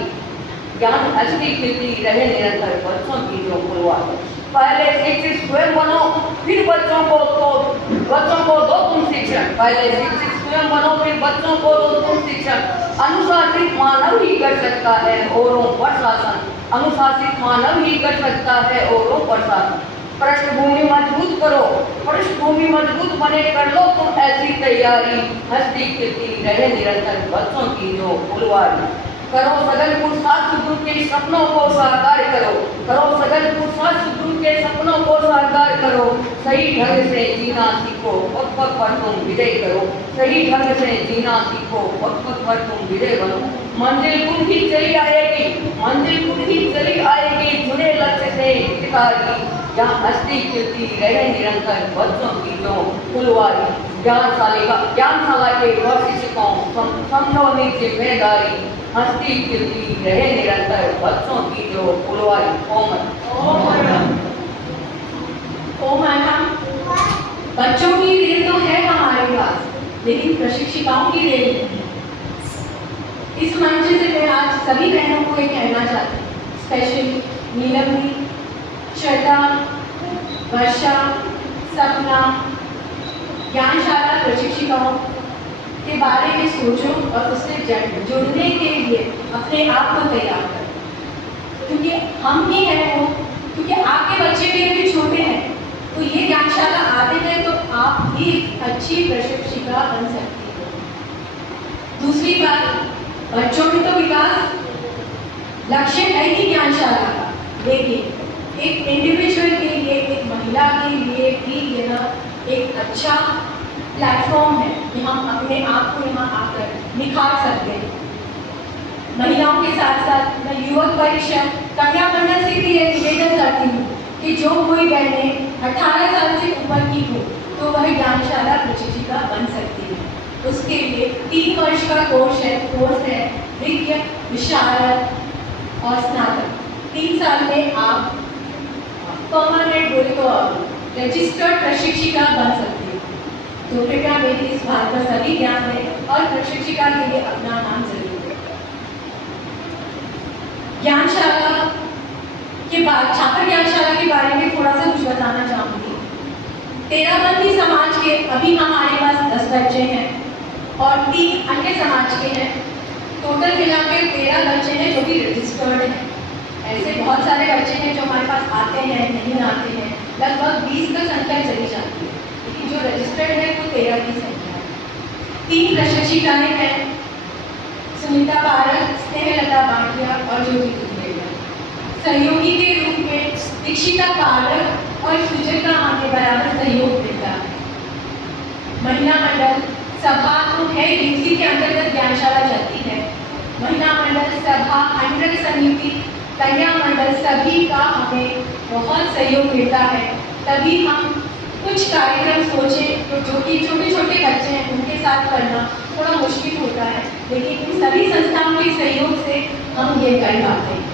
ज्ञान हंसती खिलती रहे निरंतर बच्चों की जो फुलवारी। पहले शिक्षित स्वयं बनो फिर बच्चों को दो तुम शिक्षण, पहले शिक्षित स्वयं बनो फिर बच्चों को दो तुम शिक्षण। अनुशासित मानव ही कर सकता है औरों पर शासन, अनुशासित मानव ही कर सकता है औरों पर शासन। पृष्ठभूमि मजबूत करो, पृष्ठभूमि मजबूत बने कर लो तुम ऐसी तैयारी। हंसती खिलती रहे निरंतर बच्चों की जो फुलवारी। करो सघन पुरुषार्थ सुदूर के सपनों को साकार करो, करो सघन पुरुषार्थ सुदूर के सपनों को साकार करो। सही ढंग से जीना सीखो पग पग पर तुम विजय करो, सही ढंग से जीना सीखो पग पग पर तुम विजय बनो। मंजिल खुद ही चली आएगी, मंजिल खुद ही चली आएगी जुड़े लक्ष्य से पिताजी। जहाँ हंसती खिलती रहे निरंतर बच्चों की जो फुलवारी। ज्ञानशाला के शिक्षकों समझो अपनी जिम्मेदारी। हंसती खिलती रहे निरंतर बच्चों की जो फुलवारी। ओ मैडम, बच्चों की रेल तो है हमारे पास, लेकिन प्रशिक्षिकाओं की रेल नहीं। इस मंच से मैं आज सभी बहनों को ये कहना चाहती हूँ, स्पेशली नीलमनी, श्वेता, वर्षा, सपना, ज्ञानशाला प्रशिक्षिकाओं के बारे में सोचो और उससे जुड़ने के लिए अपने आप को तैयार करो, क्योंकि हम ही हैं वो, क्योंकि आपके बच्चे भी अभी छोटे हैं, तो ये ज्ञानशाला आते हैं तो आप भी अच्छी प्रशिक्षिका बन सकती हो। दूसरी बात, बच्चों में तो विकास लक्ष्य है ही ज्ञानशाला का, लेकिन एक इंडिविजुअल के लिए, एक महिला के लिए भी यह एक अच्छा प्लेटफॉर्म है कि हम अपने आप को यहाँ आकर निखार सकते हैं। महिलाओं के साथ साथ मैं युवक परिषद कन्या मंडल से भी ये निवेदन करती हूँ कि जो कोई बहनें 18 साल से ऊपर की हो तो वह ज्ञानशाला प्रशिक्षिका बन सकती है। उसके लिए 3 वर्ष का कोर्स है विज्ञ, विशारद और स्नातक। 3 साल में आप परमानेंट बोले तो रजिस्टर्ड प्रशिक्षिका बन सकती है। तो कृपया मेरी इस बात पर सभी ध्यान दें और प्रशिक्षिका के लिए अपना नाम जरूर दें। ज्ञानशाला के बाद छात्र ज्ञानशाला के बारे में थोड़ा सा कुछ बताना चाहूँगी। तेराबंदी समाज के अभी हमारे पास 10 बच्चे हैं और 3 अन्य समाज के हैं। टोटल मिलाकर 13 बच्चे हैं जो कि रजिस्टर्ड हैं। ऐसे बहुत सारे बच्चे हैं जो हमारे पास आते हैं, नहीं आते हैं, लगभग 20 का संख्या चली जाती है, लेकिन जो रजिस्टर्ड है वो 13 की संख्या है। 3 प्रशिक्षिकाएं हैं, सुनीता पारक, स्नेहलता बाटिया और ज्योति दुधरेजा। सहयोगी के रूप में दीक्षिता पारक और सुजय का हमें बराबर सहयोग मिलता है। महिला मंडल सभा तो है, इसी के अंतर्गत ज्ञानशाला चलती है। महिला मंडल सभा, मंडल समिति, कन्या मंडल सभी का हमें बहुत सहयोग मिलता है। तभी हम कुछ कार्यक्रम सोचें तो जो कि छोटे छोटे बच्चे हैं उनके साथ करना थोड़ा मुश्किल होता है, लेकिन इन सभी संस्थाओं के सहयोग से हम ये कर पाते हैं।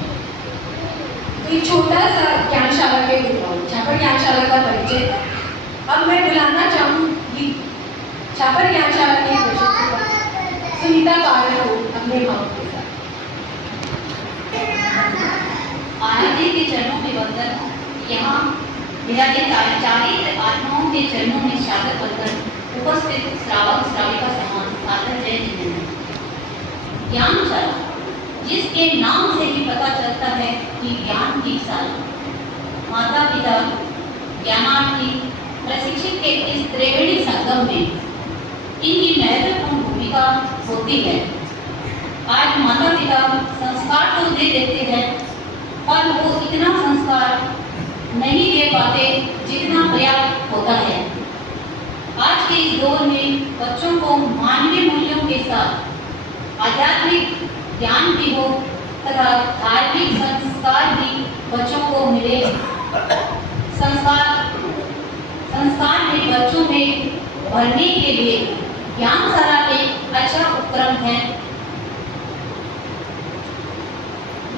तो एक छोटा सा ज्ञानशाला के छापर ज्ञानशाला का परिचय। अब मैं बुलाना चाहूँगी छापर ज्ञानशाला के प्रशिक्षिका सुनीता पारक को अपने भाव के साथ। आराध्य के चरणों में वंदन। यहाँ विराजित चारित्र आत्माओं के चरणों में शागत बनकर उपस्थित श्रावक श्राविका समान सादर जय जिनेन्द्र। ज्ञानशाला, जिसके नाम से ही पता चलता है कि ज्ञान की शाला। माता पिता, ज्ञानार्थी, प्रशिक्षित के इस त्रिवेणी संगम में इनकी महत्वपूर्ण भूमिका होती है। आज माता पिता संस्कार तो दे देते हैं, आध्यात्मिक ज्ञान भी हो तथा धार्मिक संस्कार भी बच्चों को मिले। संस्कार में बच्चों में भरने के लिए ज्ञानशाला एक अच्छा उपक्रम है।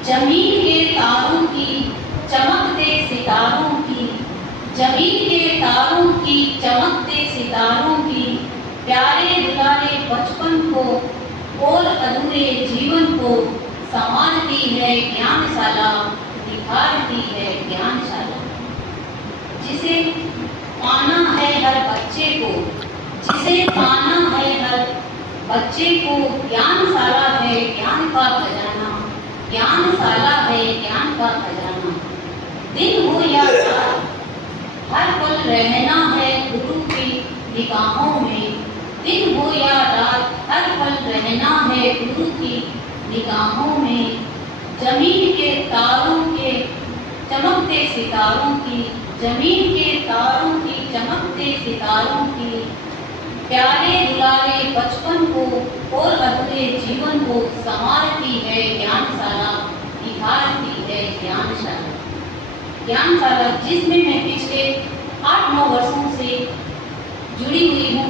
जमीन के तारों की चमकते सितारों की, जमीन के तारों की चमकते सितारों की, प्यारे दुलारे बचपन को और अधूरे जीवन को संवारती है ज्ञानशाला, निखारती है ज्ञानशाला। जिसे पाना है हर बच्चे को, जिसे पाना है हर बच्चे को, ज्ञानशाला है ज्ञान का खजाना, ज्ञानशाला है ज्ञान का खजाना। दिन हो या रात हर पल रहना है गुरु की निगाहों में, दिन हो या रात हर पल रहना है गुरु की निगाहों में। जमीन के तारों के चमकते सितारों की, जमीन के तारों की चमकते सितारों की, प्यारे दुलारे बचपन को और अधूरे जीवन को संवारती है ज्ञानशाला, निखारती है ज्ञानशाला। ज्ञानशाला जिसमें मैं पिछले 8-9 वर्षों से जुड़ी हुई हूँ।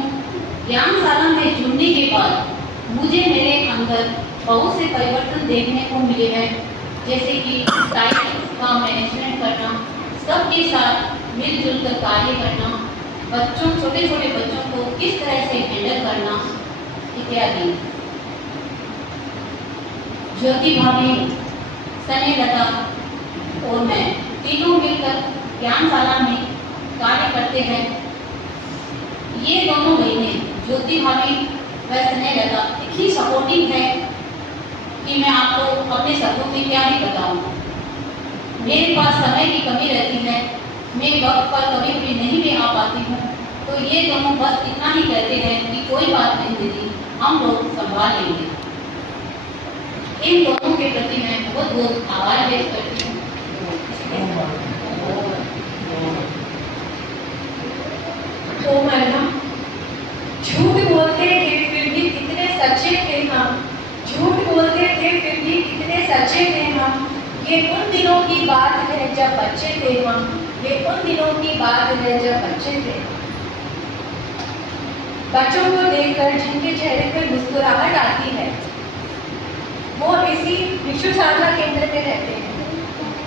ज्ञानशाला में जुड़ने के बाद मुझे मेरे अंदर बहुत से परिवर्तन देखने को मिले हैं, जैसे कि टाइम का मैनेजमेंट करना, सबके साथ मिलजुल कर कार्य करना, बच्चों छोटे छोटे बच्चों को किस तरह से हैंडल करना इत्यादि। ज्योति भाभी, स्नेहलता और मैं तीनों मिलकर ज्ञानशाला में कार्य करते हैं। ये दोनों महीने ज्योति भाभी व स्नेहलता इतनी सपोर्टिव है कि मैं आपको अपने शब्दों में क्या ही बताऊं। मेरे पास समय की कमी रहती है, मैं वक्त पर कभी भी नहीं में आ पाती हूँ, तो ये दोनों बस इतना ही कहते हैं कि कोई बात नहीं दीदी, हम लोग संभाल लेंगे। इन दोनों के प्रति मैं बहुत बहुत आभार व्यक्त करती हूँ। तो मैडम, झूठ बोलते थे फिर भी कितने सच्चे थे हम, झूठ बोलते थे फिर भी कितने सच्चे थे हम। ये उन दिनों की बात है जब बच्चे थे हम, ये उन दिनों की बात है जब बच्चे थे। बच्चों को देखकर जिनके चेहरे पर मुस्कुराहट आती है, वो इसी भिक्षु साधना केंद्र में रहते हैं।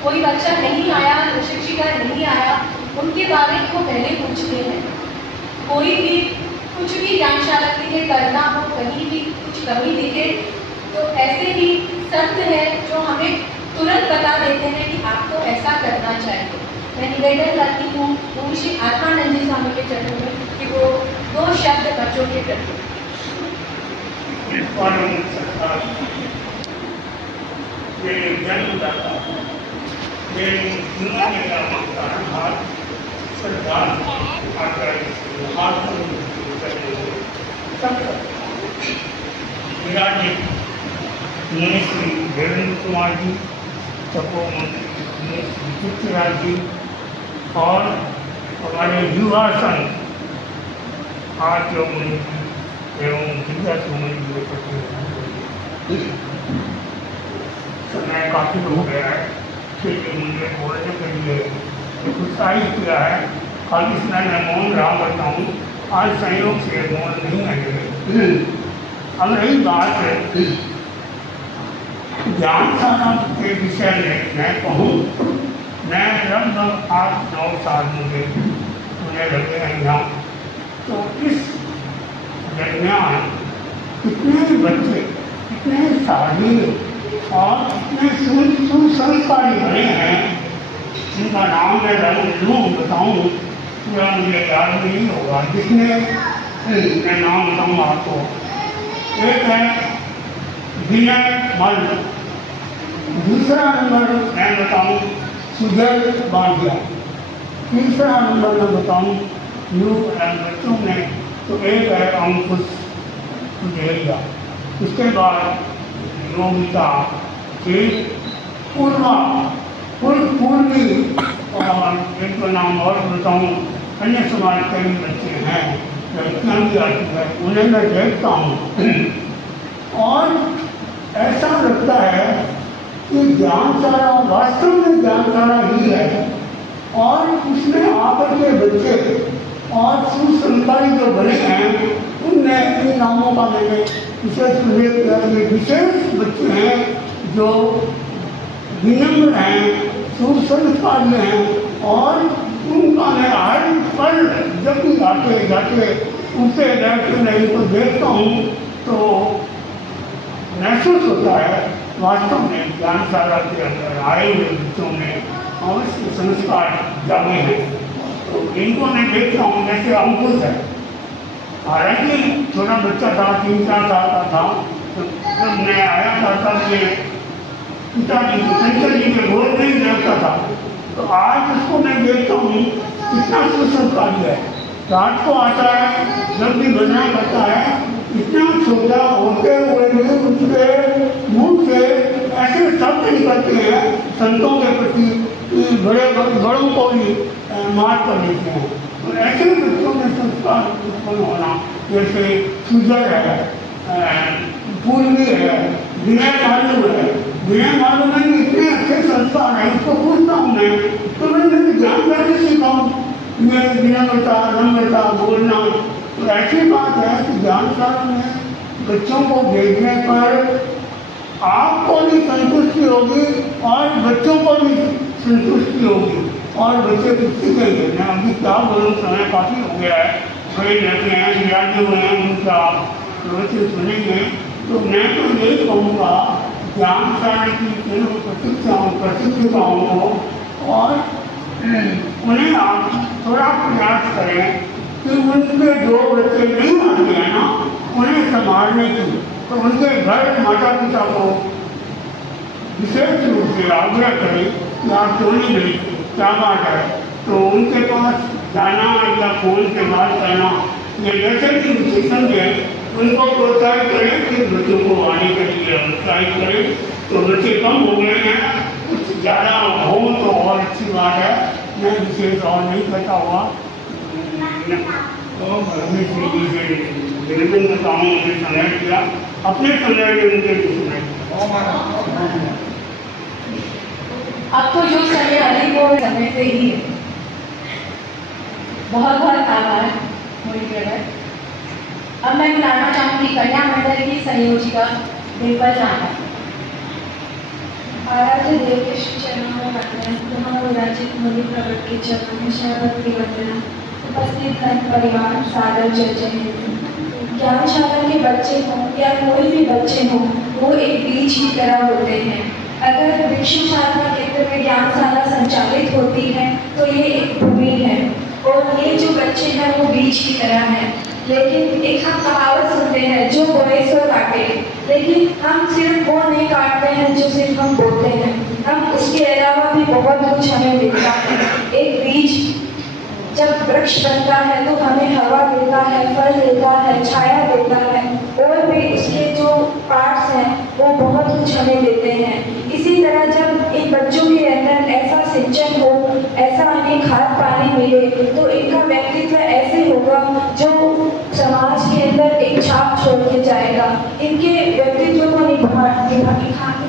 कोई बच्चा नहीं आया, शिक्षिका नहीं आया, उनके बारे में वो पहले पूछते हैं। कोई भी कुछ भी ज्ञानशाला के लिए करना हो, कहीं भी कुछ कमी दिखे तो ऐसे ही संत है जो हमें तुरंत बता देते हैं कि आपको ऐसा करना चाहिए। मैं निवेदन करती हूँ गुरु श्री आत्मानंद जी स्वामी के चरणों में कि वो 2 शब्द बच्चों के प्रति। मेरे जन्मदाता, मेरे जिंदगी का तारणहार, सरदार आचार्य श्री वीरेंद्र कुमार जी, तपोमंत्री पृथ्वीराज जी और हमारे युवा संघ आर्य मुनि एवं विद्या मुनि समय काफ़ी हो गया है, इसलिए मुझे बोलने के लिए उत्साहित किया है। कल इसमें मैं मौन रहा करता हूँ, आज संयोग से मौन नहीं आएंगे। अब रही बात है ज्ञानशाला के विषय में मैं कहूँ, मैं लगभग 8-9 साल मुझे लगे हैं यहाँ। तो इस दरमियान कितने बच्चे, कितने शालीन और कितने सुसंस्कारी बने हैं, जिनका नाम मैं लूँ बताऊँ पूरा मुझे याद नहीं होगा। जिसने मैं नाम बताऊँ आपको, एक है विनय मल्ल, दूसरा नंबर मैं बताऊँ सुजय बांधिया, तीसरा नंबर मैं बताऊँ बच्चों में तो एक है अंकुश सुजेरिया, उसके बाद योगिता, पूर्वी और एक का नाम और बताऊँ, अन्य समाज कई बच्चे हैं, इतना भी आती है, उन्हें मैं देखता हूँ। और ऐसा लगता है कि ज्ञानशाला वास्तव में ज्ञानशाला ही है, और उसमें आकर के बच्चे और सुसंस्कारी जो बने हैं उनने इन नामों का मैंने विशेष उल्लेख किया। ये विशेष बच्चे हैं जो विनम्र हैं, सुसंस्कारी हैं, और उनका मैं हर पल जब भी आते जाते उनसे बैठते मैं इनको देखता हूँ तो महसूस होता है वास्तव में ज्ञानशाला के अंदर आए हुए बच्चों में अवश्य संस्कार जागे हैं। तो इनको मैं देखता हूँ जैसे अंकुश है। हालांकि छोटा बच्चा था, 3-4 साल का था, तो जब मैं आया था तब ये पिताजी शंकर जी के गोद में ही देखता था। तो आज उसको मैं देखता हूँ कितना सुसंस्कारी है। रात को आता है, जब भी भजना करता है, इतना छोटा होते हुए भी उसके मुंह से ऐसे शब्द निकलते हैं संतों के प्रति कि बड़ों को भी मार कर देते हैं। तो ऐसे बच्चों में संस्कार उत्पन्न होना, जैसे सुजर है, पूर्वी है, विनय मालूम है। विनय मालूम है कि इतने अच्छे संस्कार हैं, उसको पूछता हूँ मैं, तो मैंने ज्ञान कैसे सीखाऊँ? मैं विनम्रता, नम्रता, बोलना। तो ऐसी बात है कि ज्ञानशाला में बच्चों को भेजने पर आपको भी संतुष्टि होगी और बच्चों को भी संतुष्टि होगी, और बच्चे कुछ सीखेंगे। मैं अभी क्या बोलूँ, समय काफ़ी हो गया है, बड़े रहते हैं, विद्यार्थी हुए हैं, उनका बच्चे सुनेंगे। तो मैं तो यही कहूँगा ज्ञानशाला की प्रशिक्षिकाओं को, और उन्हें आप थोड़ा प्रयास करें कि उनके जो बच्चे नहीं आते हैं ना, उन्हें संभालने की, तो उनके घर माता पिता को विशेष रूप से आग्रह करें कि आप क्यों नहीं भेजते, क्या बात है। तो उनके पास जाना या फोन से बात करना, ये जैसे भी रुचि समझे उनको प्रोत्साहित करें कि बच्चों को आने के लिए उत्साहित करें। तो बच्चे कम हो गए हैं, कुछ ज़्यादा हो तो और अच्छी बात है। मैं विशेष और नहीं कहता हुआ तो निवेदन करता हूँ, उन्हें समय दिया, अपने समय में उनके समय। अब तो जो समय अधिक हो समय से ही है। बहुत बहुत आभार मोहित। अब मैं बुलाना चाहूँगी कन्या मंडल की संयोजिका डिम्पल राणा। आराध्य देव के श्री चरणों में वंदन, महाविराजित मुनि प्रगट के चरणों में शरभक्ति वंदना। उपस्थित धन परिवार सादर जय जय। ज्ञानशाला के बच्चे हों या कोई भी बच्चे हों, वो एक बीज की तरह होते हैं। अगर भिक्षु साधना केंद्र में ज्ञानशाला संचालित होती है तो ये एक भूमि है, और ये जो बच्चे हैं वो बीज की तरह हैं। लेकिन एक हम कहावत सुनते हैं, जो बोए सो काटे, लेकिन हम सिर्फ वो नहीं काटते हैं जो सिर्फ हम बोते हैं, हम उसके अलावा भी बहुत कुछ हमें मिलता है। एक बीज जब वृक्ष बनता है तो हमें हवा देता है, फल देता है, छाया देता है, और भी उसके जो पार्ट्स हैं वो बहुत कुछ हमें देते हैं। इसी तरह जब इन बच्चों के अंदर ऐसा सिंचन हो, ऐसा इन्हें खाद पानी मिले, तो इनका व्यक्तित्व ऐसे होगा जो समाज के अंदर एक छाप छोड़ के जाएगा। इनके व्यक्तित्व को निखारने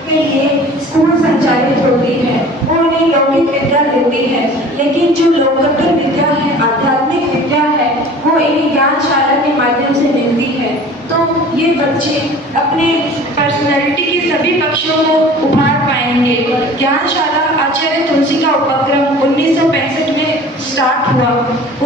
के लिए स्कूल संचालित होती है, वो उन्हें लौकिक विद्या देती है, लेकिन जो लौकिक विद्या है, आध्यात्मिक विद्या है, वो इन्हें ज्ञानशाला के माध्यम से मिलती है। तो ये बच्चे अपने पर्सनैलिटी के सभी पक्षों को उभार पाएंगे। ज्ञानशाला आचार्य तुलसी का उपक्रम 1965 में स्टार्ट हुआ।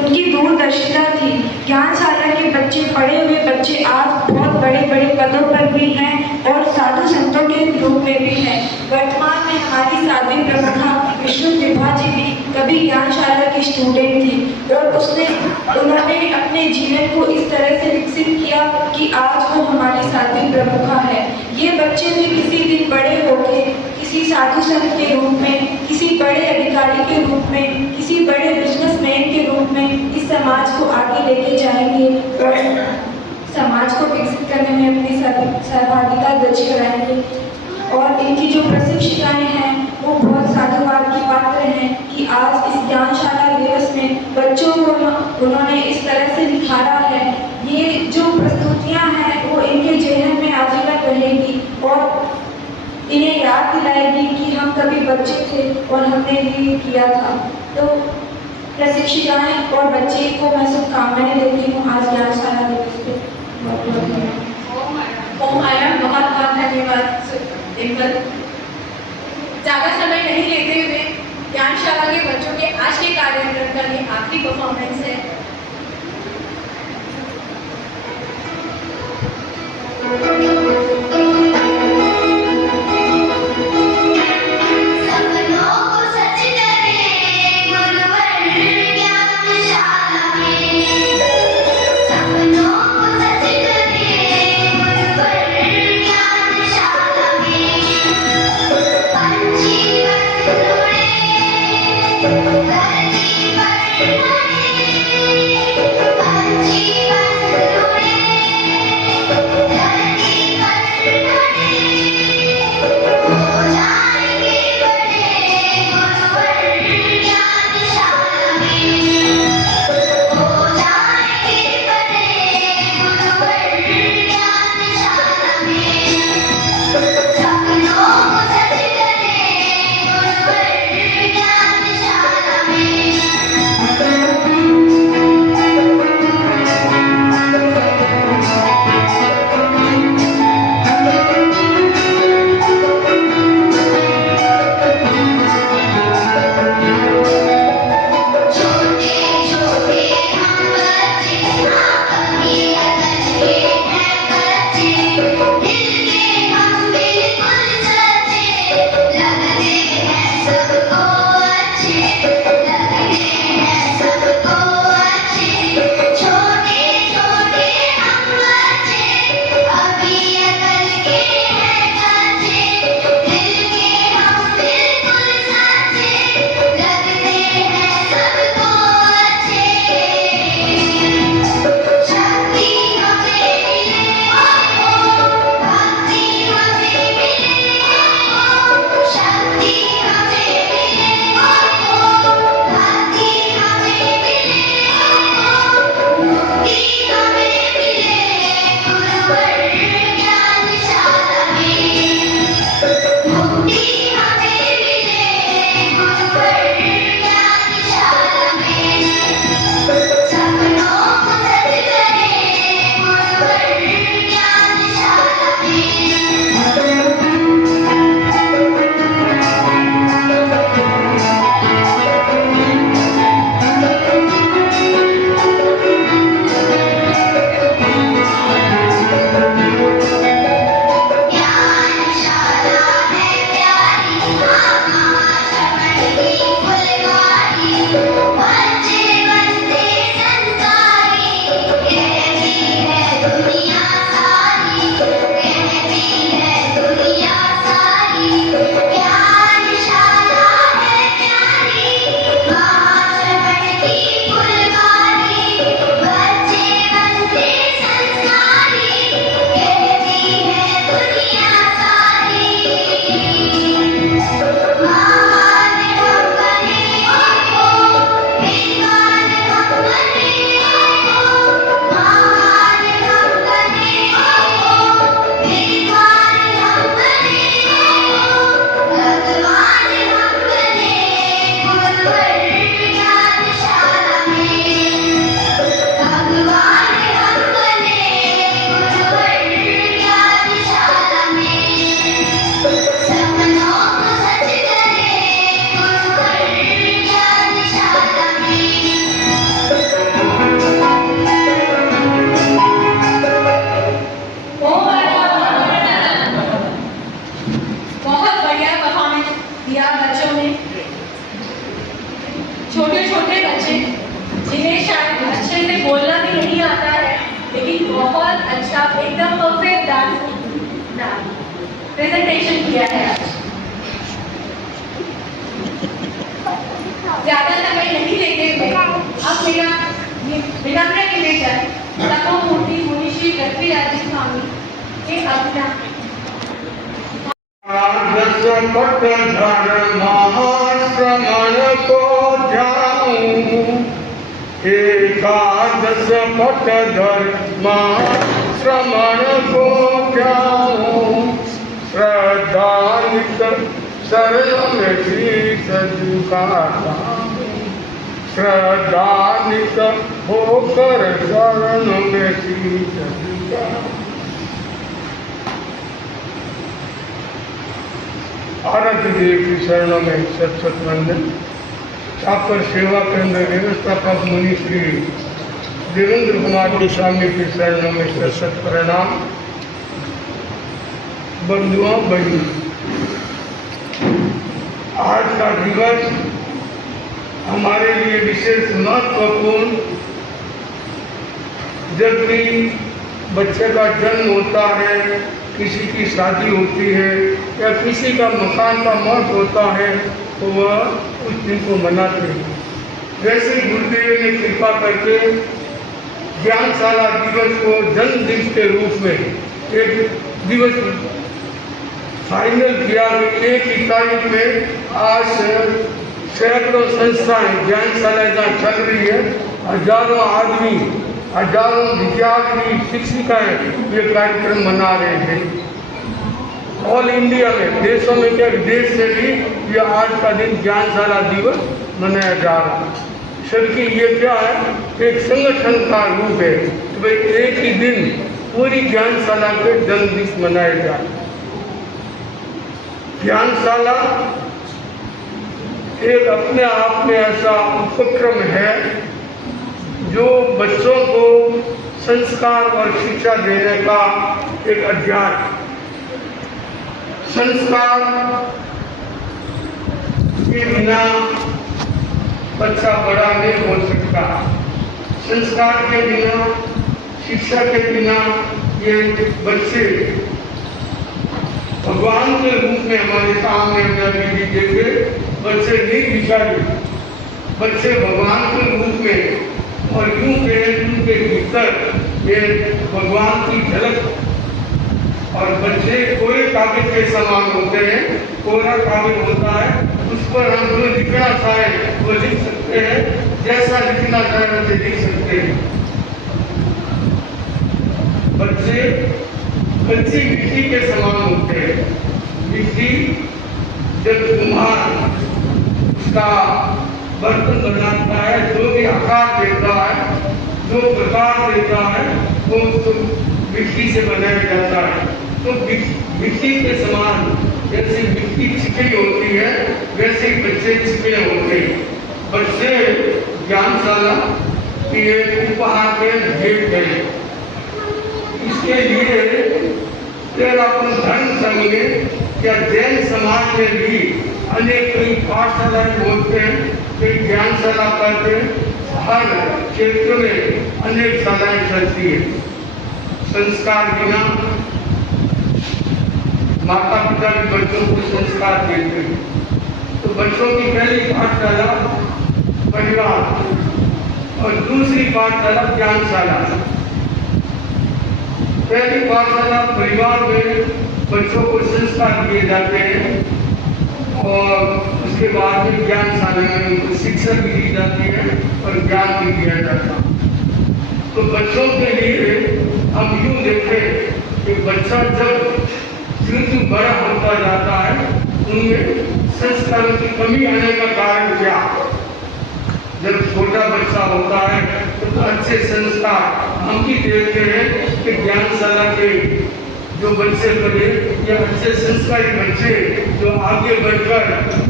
उनकी दूरदर्शिता थी। ज्ञानशाला के बच्चे, पढ़े हुए बच्चे आज बहुत बड़े बड़े पदों पर भी हैं और साधु संतों के रूप में भी हैं। वर्तमान में हमारी साध्वी प्रमुखा विष्णु त्रिभा जी भी कभी ज्ञानशाला की स्टूडेंट थी, और उन्होंने अपने जीवन को इस तरह से विकसित किया कि आज वो हमारी साध्वी प्रमुखा है। ये बच्चे भी किसी दिन बड़े होके किसी साधु संत के रूप में, किसी बड़े अधिकारी के रूप में, किसी बड़े बिजनेसमैन के रूप में इस समाज को आगे लेके जाएंगे और समाज को विकसित करने में अपनी सहभागिता दर्ज कराएंगे। और इनकी जो प्रशिक्षिकाएं हैं वो बहुत साधुवाद की पात्र हैं कि आज इस ज्ञानशाला दिवस में बच्चों को उन्होंने इस तरह से निखारा है। ये जो प्रस्तुतियां हैं वो इनके जहन में आजीवन रहेगी और हम तभी बच्चे थे और हमने ये किया था। तो प्रशिक्षिकाएं और बच्चे को मैं शुभकामनाएं देती हूँ आज ज्ञानशाला दिवस पे। ओम मैडम बहुत बहुत धन्यवाद। डिम्पल, ज़्यादा समय नहीं लेते हुए ज्ञानशाला के बच्चों के आज के कार्यक्रम का ये आखिरी परफॉर्मेंस है। सपनों को सच करे गुरुवर ज्ञानशाला में, सपनों को सच करे गुरुवर ज्ञानशाला में। पंछी बन उड़े धरती पर उड़े, पंछी बन उड़े धरती पर उड़े, हो जाएंगे बड़े गुरुवर ज्ञानशाला में, हो जाएंगे बड़े गुरुवर ज्ञानशाला में। सपनों को सच करे गुरुवर ज्ञानशाला में। छोटे छोटे हम बच्चे, हाँ कभी अगले हैं बच्चे, दिल के हम बिल्कुल सच्चे, लगते हैं सबको अच्छे, लगते हैं सबको अच्छे। छोटे छोटे हम बच्चे, अभी अकल के हैं कच्चे, दिल के हम बिल्कुल सच्चे, लगते हैं सबको अच्छे। शक्ति हमें मिले भक्ति हमें मिले, शक्ति हमें मिले भक्ति हमें मिले, मुक्ति हमें मिले गुरुवर ज्ञानशाला में, मुक्ति हमें मिले गुरुवर ज्ञानशाला में। सपनों को सच करे गुरुवर ज्ञानशाला में। ज्ञानशाला है प्यारी, हाँ महाश्रवण की फुलवारी, बच्चे बनते संस्कारी, कहती है दुनिया सारी, कहती है दुनिया सारी। ज्ञानशाला है प्यारी, महाश्रवण की फुलवारी, बच्चे बनते संस्कारी, कहती है दुनिया सारी। महान हम बने विद्वान हम बने, महान हम बने विद्वान हम बने, भगवान हम बने गुरुवर ज्ञानशाला में, भगवान हम बने गुरुवर ज्ञानशाला में। सपनों को सच करे गुरुवर ज्ञानशाला में। बहुत बढ़िया परफॉर्मेंस दिया बच्चों ने। छोटे छोटे बच्चे जिन्हें शायद अच्छे से बोलना भी नहीं आता है, लेकिन बहुत अच्छा एकदम परफेक्ट डांस प्रेजेंटेशन किया है आज। ज्यादा समय नहीं लेते हुए अब मेरा विनम्र निवेदन तपो मूर्ति मुनि श्री पृथ्वीराज स्वामी के अपना पट धर्माश्रमण को जाऊं, एकादश पट धर्माश्रमण को जाऊं, शरण में शीश झुकाता श्रद्धान्वित होकर शरण में शीश झुकाता। आराध्य देव की शरणों में सत वंदन। छापर सेवा केंद्र व्यवस्थापक मुनि श्री देवेंद्र कुमार गोस्वामी की शरणों में सत प्रणाम। बंधुओं बहनों, आज का दिवस हमारे लिए विशेष महत्वपूर्ण। जब भी बच्चे का जन्म होता है, किसी की शादी होती है या किसी का मकान का मौत होता है तो वह उस दिन को मनाते हैं। वैसे गुरुदेव ने कृपा करके ज्ञानशाला दिवस को जन्म दिन के रूप में एक दिवस फाइनल किया। एक ही तारीख में आज सैकड़ों संस्थाएं ज्ञानशाला जहाँ चल रही है, हजारों आदमी, हजारों विद्यार्थी, शिक्षिकाएं ये कार्यक्रम मना रहे हैं। ऑल इंडिया में, देशों में क्या विदेश से भी ये आज का दिन ज्ञानशाला दिवस मनाया जा रहा है। सबकी ये क्या है, एक संगठन का रूप है कि भाई एक ही दिन पूरी ज्ञानशाला के जन्मदिन मनाए जाए। ज्ञानशाला एक अपने आप में ऐसा उपक्रम है जो बच्चों को संस्कार और शिक्षा देने का एक अध्याय। संस्कार के बिना बच्चा बड़ा नहीं हो सकता। संस्कार के बिना, शिक्षा के बिना ये बच्चे भगवान के रूप में हमारे सामने अभी देखे बच्चे नहीं दिखाई, बच्चे भगवान के रूप में और यूं के भीतर ये भगवान की झलक। और बच्चे कोरे कागज के समान होते हैं। कोरा कागज होता है, उस पर हम जो लिखना चाहे वो लिख सकते हैं, जैसा लिखना चाहे वैसे लिख सकते हैं। बच्चे कच्ची मिट्टी के समान होते हैं। मिट्टी जब कुम्हार उसका बर्तन बनाता है, जो भी आकार देता है, जो प्रकार देता है, वो उसको मिट्टी से बनाया जाता है। तो मिट्टी के समान जैसे मिट्टी चिकनी होती है, वैसे ही बच्चे चिकने होते हैं। बच्चे ज्ञानशाला की एक उपहार के भेंट गए। इसके लिए तेरापन धर्म संघ में या जैन समाज में भी अनेक कई पाठशालाएं बोलते हैं, कई ज्ञानशाला करते हैं। हर क्षेत्र में अनेक शालाएं चलती है। संस्कार बिना माता पिता भी बच्चों को संस्कार देते हैं। तो बच्चों की पहली पाठशाला परिवार और दूसरी पाठशाला ज्ञानशाला। पहली पाठशाला परिवार में बच्चों को संस्कार दिए जाते हैं और उसके बाद में ज्ञानशाला में उनको शिक्षा भी दी जाती है और ज्ञान भी दिया जाता है। तो बच्चों के लिए हम यूँ देखें कि बच्चा जब यूँ बड़ा होता जाता है, उनमें संस्कारों की कमी आने का कारण क्या? जब छोटा बच्चा होता है तो अच्छे संस्कार हम भी देखते हैं कि ज्ञानशाला के जो बच्चे बने या अच्छे संस्कारी बच्चे जो आगे बढ़कर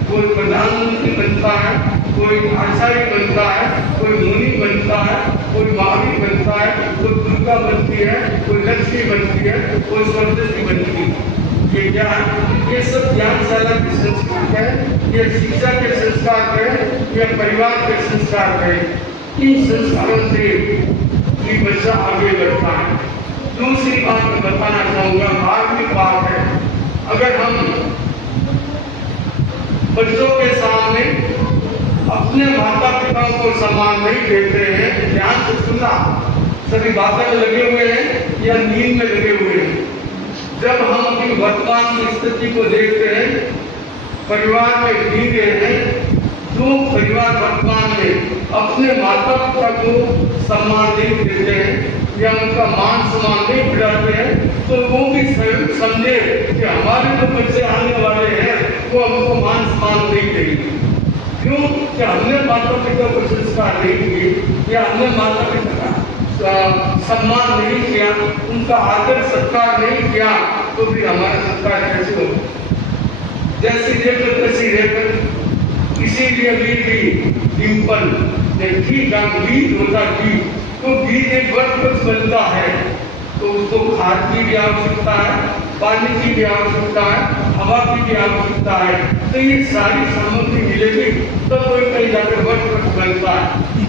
कोई प्रधानमंत्री बनता है, कोई आचार्य बनता है, कोई मुनि बनता है, कोई महावीर बनता है, कोई दुर्गा बनती है, कोई लक्ष्मी बनती है, कोई सरस्वती बनती है। ये क्या है? ये सब ज्ञानशाला के संस्कार है, ये शिक्षा के संस्कार है, ये परिवार के संस्कार है। इन संस्कारों से ये बच्चा आगे बढ़ता है। दूसरी बात मैं बताना चाहूँगा, धार्मिक बात है। अगर हम बच्चों के सामने अपने माता पिता को सम्मान नहीं देते हैं, ध्यान से सुनना, सभी बातें में लगे हुए हैं या नींद में लगे हुए हैं। जब हम अपनी वर्तमान की स्थिति को देखते हैं, परिवार में जी रहे हैं, जो परिवार वर्तमान में अपने माता पिता को सम्मान नहीं देते हैं या उनका मान सम्मान नहीं बढ़ाते हैं, तो वो भी समझे कि हमारे जो बच्चे आने वाले हैं वो हमको मान सम्मान नहीं देगी। क्यों कि हमने माता पिता को संस्कार नहीं दिए या हमने माता पिता का सम्मान नहीं किया, उनका आदर सत्कार नहीं किया, तो फिर हमारा सत्कार कैसे होगा? जैसी देखकर तैसी रहकर, इसीलिए भी डिम्पल देखी का बीज होता बीज, तो बीज एक वर्ष बनता है तो उसको खाद की भी आवश्यकता है, पानी की भी आवश्यकता है, हवा की भी आवश्यकता है। तो ये सारी सामग्री मिलेगी तब कोई कहीं जाकर वृक्ष बनता है,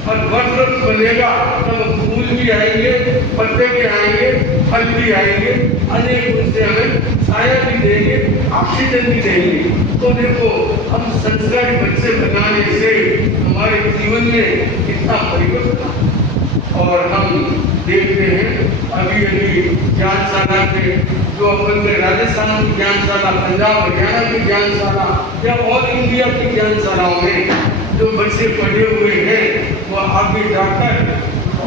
और वृक्ष बनेगा तब फूल भी आएंगे, पत्ते भी आएंगे, फल भी आएंगे, अनेक उनसे हमें छाया भी देंगे, ऑक्सीजन भी देंगे। तो देखो हम संस्कारी बच्चे बनाने से हमारे जीवन में कितना परिवर्तन, और हम देखते हैं अभी ज्ञानशाला के जो अपन में राजस्थान की ज्ञानशाला, पंजाब हरियाणा की ज्ञानशाला या और इंडिया की ज्ञानशालाओं में जो बच्चे पढ़े हुए हैं वो आगे जाकर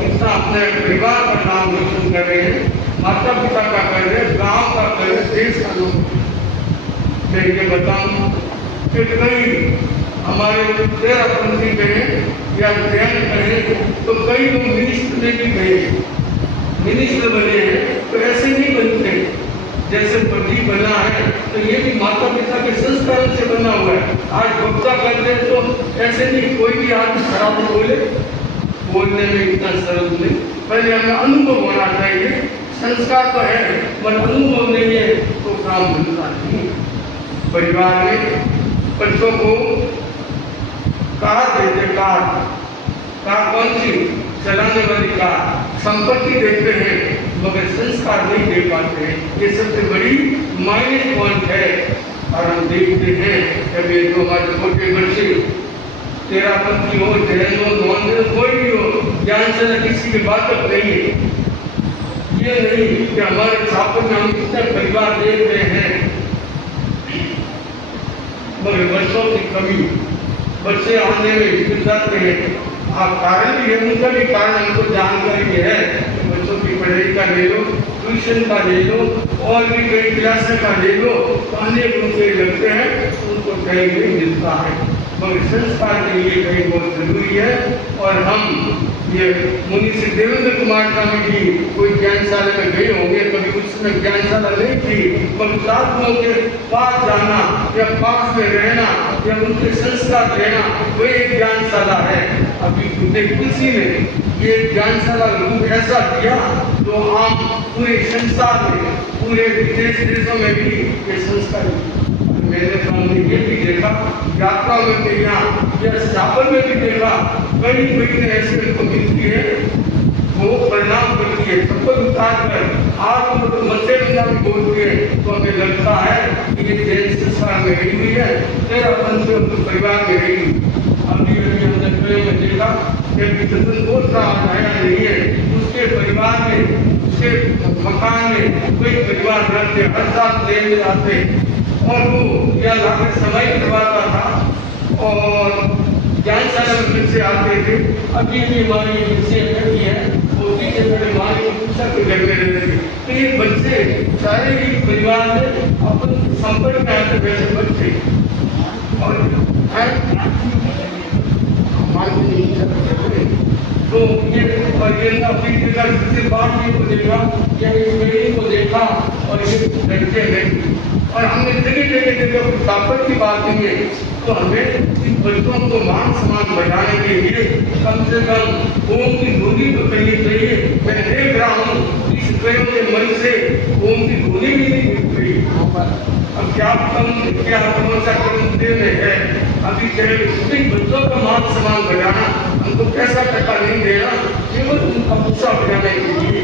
इतना अपने परिवार का नाम रोशन कर रहे हैं, माता पिता का कर रहे हैं, गाँव का कर रहे हैं, देश का लोग। मैं ये बताऊँ कि कई हमारे 13पंथी कहें या जैन कहें तो कई लोग मिनिस्टर में भी गए, मिनिस्टर बने हैं, तो ऐसे नहीं बनते। जैसे पति बना है तो ये भी माता पिता के संस्कारों से बना हुआ है। आज वक्ता करते हैं तो ऐसे नहीं, कोई भी आदमी खराब बोले, बोलने में इतना सरल नहीं, पहले हमें अनुभव होना चाहिए। संस्कार तो है पर अनुभव नहीं है तो काम मिलता नहीं। परिवार में बच्चों को कार देते, कार कौन सी चलाने वाली कार, संपत्ति देते हैं मगर संस्कार नहीं दे पाते हैं। ये सबसे बड़ी माइनस पॉइंट है। और हम देखते हैं कभी जो हमारे छोटे बच्चे 13पंथी हो, जैन हो, नॉन जैन कोई भी हो, ज्ञान से किसी की बात नहीं है। ये नहीं कि हमारे छापर में हम कितने परिवार देख रहे हैं मगर बच्चों की कमी, बच्चे आने में हिचक जाते हैं। आप कारण भी है, उनका भी कारण हमको जानकारी है। बच्चों की पढ़ाई का ले लो, ट्यूशन का ले लो, और भी कई क्लास का ले लो, तो अनेक उनके लगते हैं, उनको कहीं नहीं मिलता है। मगर संस्कार के लिए कहीं बहुत जरूरी है। और हम ये मुनि श्री देवेंद्र कुमार स्वामी जी कोई ज्ञानशाला में गए होंगे, कभी उसमें ज्ञानशाला नहीं थी, मगर साधुओं के पास जाना या पास में रहना या उनके संस्कार लेना वो एक ज्ञानशाला है। अभी किसी ने ये ज्ञानशाला रूप ऐसा दिया तो आम पूरे संसार में, पूरे विदेश देशों में भी ये संस्कार। मैंने सामने ये भी देखा, यात्रा में देखा या सापर में भी देखा, कई महीने ऐसे को मिलती है, वो प्रणाम करती है, चप्पल उतार कर हाथ को मत्थे में बोलती है, तो हमें लगता है कि ये जैन संस्कार में रही हुई है, 13पंथी परिवार में रही हुई। अभी हमने ट्रेन में देखा कि चंदन गोत्रा आया नहीं है, उसके परिवार में, उसके मकान में कोई परिवार रहते, हर साल ट्रेन में आते और वो या लाकर समय करवाता था और ज्ञानशाला में बच्चे आते थे। अभी भी हमारी बच्चे बैठी है, वो पीछे बड़े मारी पूछा के घर में रहते थे। तो ये बच्चे सारे ही परिवार में अपन संपर्क में आते वैसे बच्चे और तो ये अपनी जगह बात को देखा या इस बेटी को देखा और ये लड़के नहीं, और हमने जगह ताकत की बात नहीं है। तो हमें इन बच्चों को मान सम्मान बढ़ाने के लिए कम से कम ओम की ध्वनि तो करनी चाहिए। मैं देख रहा हूँ इस प्रेम के मन से ओम की ध्वनि भी नहीं मिल रही। अब क्या कौन सा कर्म देने है, अभी छोटे बच्चों का मान सम्मान बढ़ाना, हमको पैसा टका नहीं देना, केवल उनका गुस्सा बढ़ाने के लिए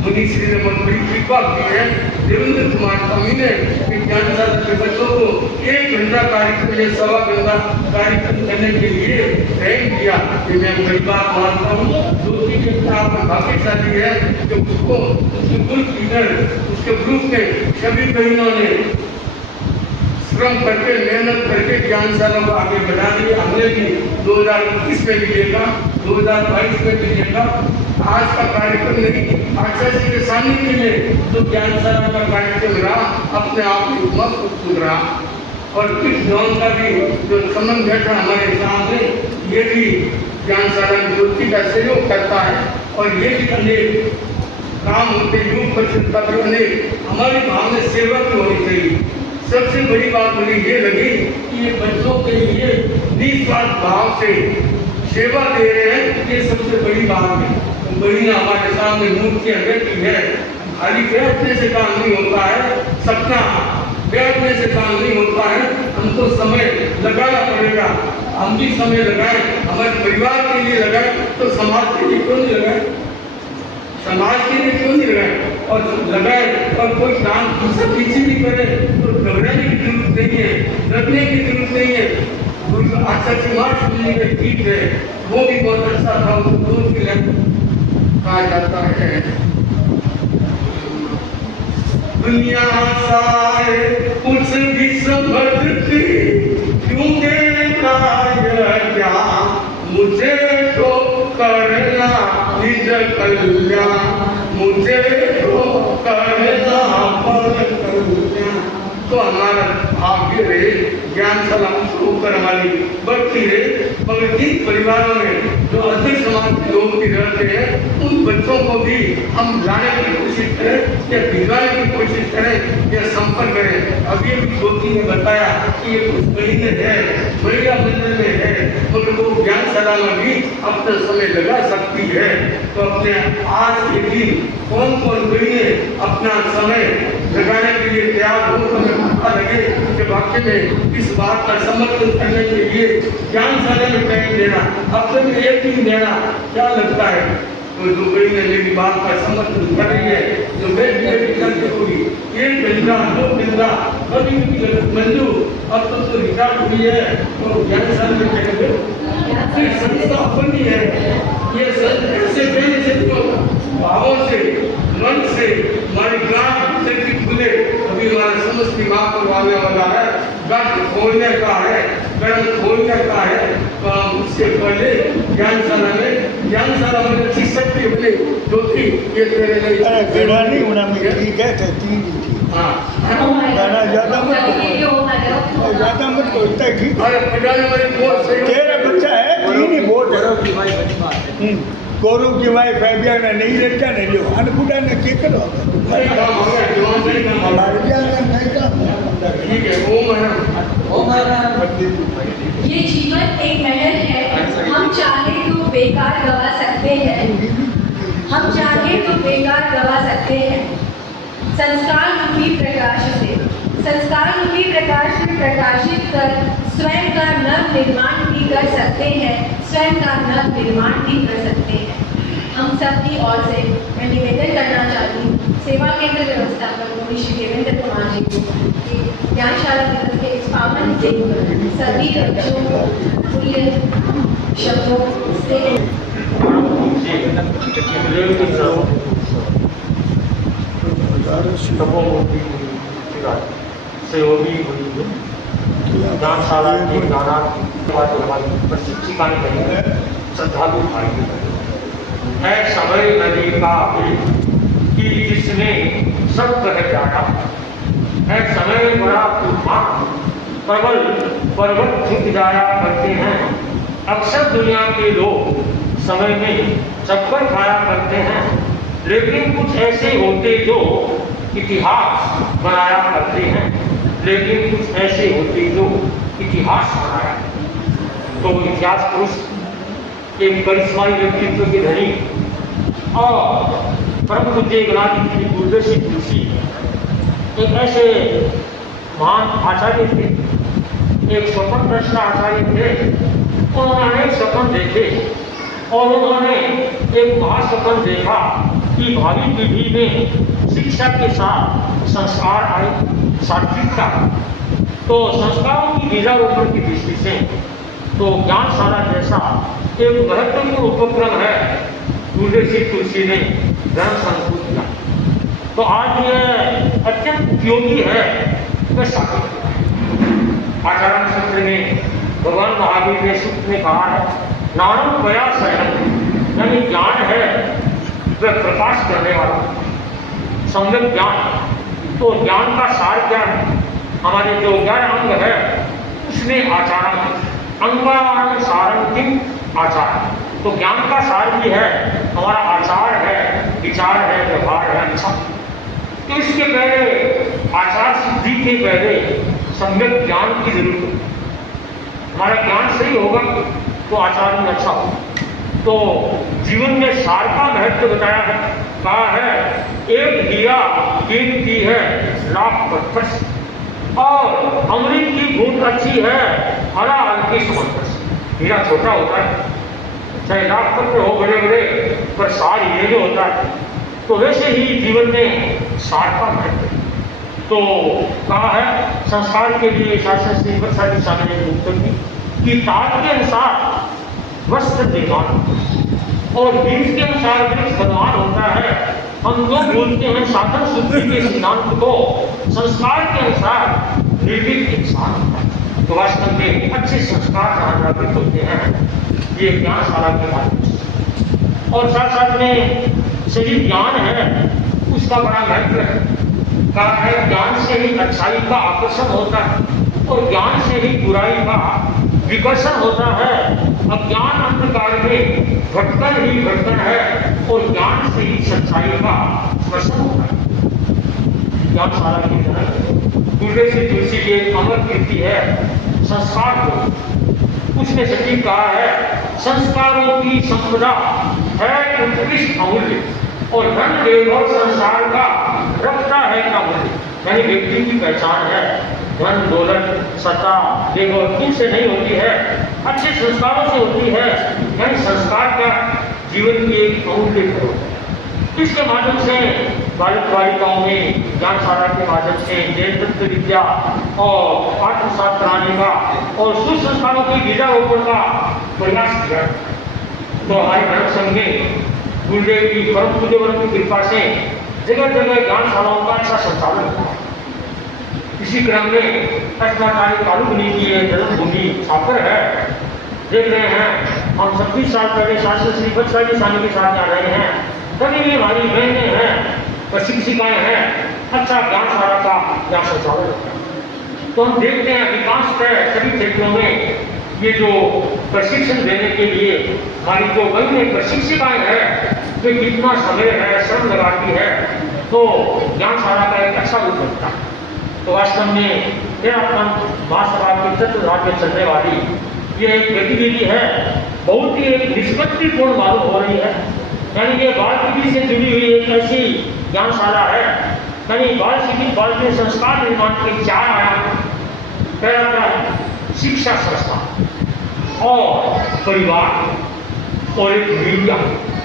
मुनि श्री ने मन बड़ी कृपा की है। देवेंद्र कुमार स्वामी ने ज्ञानशाला के बच्चों को 1 घंटा कार्यक्रम या 1.25 घंटा कार्यक्रम करने के लिए टाइम दिया कि मैं बड़ी बात मानता हूँ। दूसरी चिंता में भाग्यशाली है कि उसको उसके ग्रुप लीडर, उसके ग्रुप में सभी बहनों ने श्रम करके, मेहनत करके ज्ञानशाला को आगे बढ़ा दिया। हमने भी 2021 में भी देखा, 2022 में भी देखा। आज का कार्यक्रम नहीं, आचार्य जी के सानिध्य में जो ज्ञानशाला का कार्यक्रम रहा, अपने आप में मस्त रहा। और इस जोन का भी जो संबंध था हमारे सामने, ये भी ज्ञानशाला ज्योति का सहयोग करता है और ये भी अनेक काम होते यूथ परिषद का भी अनेक हमारी भावना सेवा की होनी चाहिए। सबसे बड़ी बात मुझे ये लगी कि ये बच्चों के लिए निस्वार्थ भाव से सेवा दे रहे हैं, ये सबसे बड़ी बात है। बढ़िया हमारे सामने मूर्तियाँ बैठी है, खाली बैठने से काम नहीं होता है, सपना बैठने से काम नहीं होता है, हमको समय लगाना पड़ेगा। हम भी समय लगाएं, हमारे परिवार के लिए लगाएं, तो समाज के लिए क्यों नहीं लगाएं, समाज के लिए क्यों नहीं लगाएं, और लगाएं और कोई काम दूसरा पीछे भी करे तो घबराने की जरूरत नहीं है, डरने की जरूरत नहीं है। अच्छा समाज मिलने में ठीक है, वो भी बहुत अच्छा था, उसको दूर के लिए कहा जाता है। दुनिया सारे कुछ भी समझती क्यों देना क्या, मुझे तो करना निज कल्याण, मुझे तो करना पर कल्याण। तो हमारा भाग्य रहे ज्ञानशाला होकर हमारी बढ़ती है, मगर जिन परिवारों में जो अधिक समाज के लोग भी रहते हैं, उन बच्चों को भी हम लाने की कोशिश करें या भिजवाने की कोशिश करें या संपर्क करें। अभी अभी ज्योति ने बताया कि ये कुछ महीने है, महिला मंदिर में है, मगर वो ज्ञानशाला में भी अपना समय लगा सकती है। तो अपने आज के दिन कौन कौन महीने अपना समय लगाने के लिए तैयार हो, हमें पता लगे कि वाकई में इस बात का समर्थन करने के लिए ज्ञानशाला में टाइम देना, अपने में एक दिन देना क्या लगता है। तो जो बड़ी ने मेरी बात का समर्थन कर रही है, जो बेटी करती होगी, 1 घंटा 2 घंटा कभी मंजू अब तो रिकॉर्ड हुई है, तो ज्ञानशाला में कहेंगे संस्था अपनी है। ये ऐसे कहने से भावों से मन से हमारी ग्राम से खुले, अभी हमारा समस्ती महापुर आने वाला है, गढ़ खोलने का है, गढ़ खोलने का है, तो हम उससे पहले ज्ञानशाला में अच्छी शक्ति अपने जो थी ये तेरे लिए गड़ा नहीं होना मुझे ठीक है, तीन ही थी। हाँ गाना ज़्यादा मत इतना ठीक। अरे पटाने वाली बहुत सही, तेरा बच्चा है, तीन ही वोट है। गौरव की वाइफ फैबिया ने नहीं रहता नहीं लो अनपुटा ने के करो ठीक है। ये जीवन एक महल है, हम चाहे तो बेकार गवा सकते हैं, हम चाहे तो बेकार गवा सकते हैं। संस्कार रूपी प्रकाश से प्रकाशित कर स्वयं का नव निर्माण भी कर सकते हैं, स्वयं का नव निर्माण भी कर सकते हैं। हम सब की ओर से मैं निवेदन करना चाहती हूँ सेवा केंद्र व्यवस्थापक मुनि श्री देवेंद्र कुमार जी को कि ज्ञानशाला दिवस के इस पावन दिन पर सभी बच्चों को मूल्य शब्दों से सहयोगी हुई ज्ञानशाला के नाना प्रशिक्षिकाएं बनी, श्रद्धालु भाई है समय नदी का कि जिसने सब कह जाना है। समय बड़ा तूफान प्रबल पर्वत झुक जाया करते हैं। अक्सर दुनिया के लोग समय में चक्कर खाया करते हैं, लेकिन कुछ ऐसे होते जो इतिहास बनाया करते हैं, लेकिन कुछ ऐसे होते जो इतिहास बनाया। तो इतिहास पुरुष एक करिश्माई व्यक्तित्व के धनी और परम पूज्य एकनाथ जी की दूरदर्शी तुलसी एक ऐसे महान आचार्य थे, एक स्वप्न दृष्टा आचार्य थे। उन्होंने अनेक सपन देखे और उन्होंने एक महासपन देखा कि भावी पीढ़ी में शिक्षा के साथ संस्कार आए, सात्विकता। तो संस्कारों की बीजारोपण की दृष्टि से तो ज्ञानशाला जैसा एक महत्वपूर्ण उपक्रम है दूरदर्शी तुलसी ने धर्म संस्कृत किया। तो आज यह अत्यंत उपयोगी है। आचरण सूत्र में भगवान महावीर ने सूत्र में कहा है, नानक प्रयास है, यानी ज्ञान है वह प्रकाश करने वाला सम्यक ज्ञान। तो ज्ञान का सार क्या है? हमारे जो 11 अंग है उसमें आचारम अंगानुसारम आचार, तो ज्ञान का सार भी है हमारा आचार है, विचार है, व्यवहार है अच्छा। तो इसके पहले आचार सिद्धि के पहले सम्यक ज्ञान की जरूरत है। हमारा ज्ञान सही होगा तो आचार भी अच्छा होगा। तो जीवन में सार का महत्व बताया है, कहा है एक दिया कीमती है लाख पत्थर से, और अमृत की बूंद अच्छी है हरा हल्की समंदर से। हीरा छोटा होता है, चाहे लाख पत्थर हो बड़े बड़े, पर सार हीरे में होता है। तो वैसे ही जीवन में सार का महत्व है। तो कहा है संस्कार के लिए शासन से कि ताज के अनुसार वस्त्र निर्माण और बीज के अनुसार वृक्ष भगवान होता है। हम लोग बोलते हैं साधन शुद्धि के सिद्धांत को, संस्कार के अनुसार निर्भीक इंसान होता है। तो वास्तव में अच्छे संस्कार जहाँ जागृत होते हैं ये ज्ञानशाला के माध्यम से। और साथ साथ में सही ज्ञान है उसका बड़ा महत्व है। कहा है ज्ञान से ही अच्छाई का आकर्षण होता है और ज्ञान से ही बुराई का विकर्षण होता है। अज्ञान अंधकार में भटकन ही भटकन है और ज्ञान से ही सच्चाई का स्पर्शन होता है। ज्ञानशाला की तरह गुरुदेव श्री तुलसी की एक अमर कीर्ति है संस्कार को। उसने सचिव कहा है संस्कारों की संपदा है उत्कृष्ट अमूल्य और धन देव और संसार का रखता है का मूल्य। यानी व्यक्ति की पहचान है धन दौलत सत्ता देव इनसे नहीं होती है, अच्छे संस्कारों से होती है। यानी संस्कार का जीवन की एक अमूल्य है। इसके माध्यम से बालक बालिकाओं में ज्ञानशाला के माध्यम से देशभक्त विद्या और आत्मसात कराने का और सुसंस्कारों की बीजारोपण का प्रयास किया। तो हमारे धर्म संघ में गुरुदेव की परम पूज्यवर की कृपा से जगह जगह ज्ञानशालाओं का अच्छा संचालन हुआ। इसी क्रम में अस्नाताई कालुगनी की जन्मभूमि छापर है। देख रहे हैं हम 26 साल पहले शास्त्र श्री बत्साजी स्वामी के साथ जा रहे हैं, तभी भी हमारी बहनें हैं और शिक्षिकाएं हैं, अच्छा ज्ञानशाला का यहाँ संचालन होता है। तो हम देखते हैं अधिकांश सभी क्षेत्रों में ये जो प्रशिक्षण देने के लिए हमारी जो बहनें प्रशिक्षिकाएं हैं वे कितना समय है श्रम लगाती है, तो ज्ञानशाला का एक अच्छा रूप बनता है। तो वास्तव में महासभा के चतुर्भाग में चलने वाली ये एक गतिविधि है, बहुत ही एक निष्पत्तिपूर्ण मालूम हो रही है। यानी ये बाल पीढ़ी से जुड़ी हुई एक ऐसी ज्ञानशाला है। यानी बाल शिक्षित बाल में संस्कार निर्माण के 4 आयाम। पहला शिक्षा संस्था और परिवार और एक मीडिया।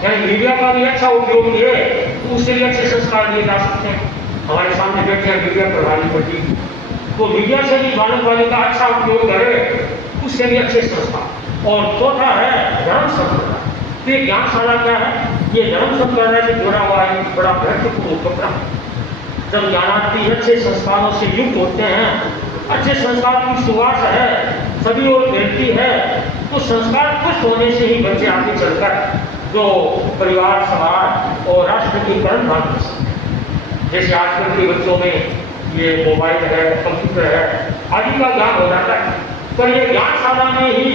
यानी मीडिया का भी अच्छा उपयोग है तो उससे भी अच्छे संस्कार दिए जा सकते हैं। हमारे सामने बैठे हैं मीडिया प्रभावी पति, तो मीडिया से भी बालक बालिका अच्छा उपयोग करे उससे भी अच्छे संस्कार। और चौथा है धर्म संप्रदाय। ये ज्ञानशाला क्या है? ये धर्म संप्रदाय से जुड़ा हुआ एक बड़ा महत्वपूर्ण उपक्रम। जब ज्ञानार्थी अच्छे संस्कारों से युक्त होते हैं, अच्छे संस्कार की सुवास है सभी ओर फैलती है, तो संस्कार कुछ होने से ही बच्चे आगे चलकर जो परिवार समाज और राष्ट्र की कर्म भाग कर सकते हैं। जैसे आजकल के बच्चों में ये मोबाइल है, कंप्यूटर है आदि का ज्ञान हो जाता है, पर ये ज्ञानशाला में ही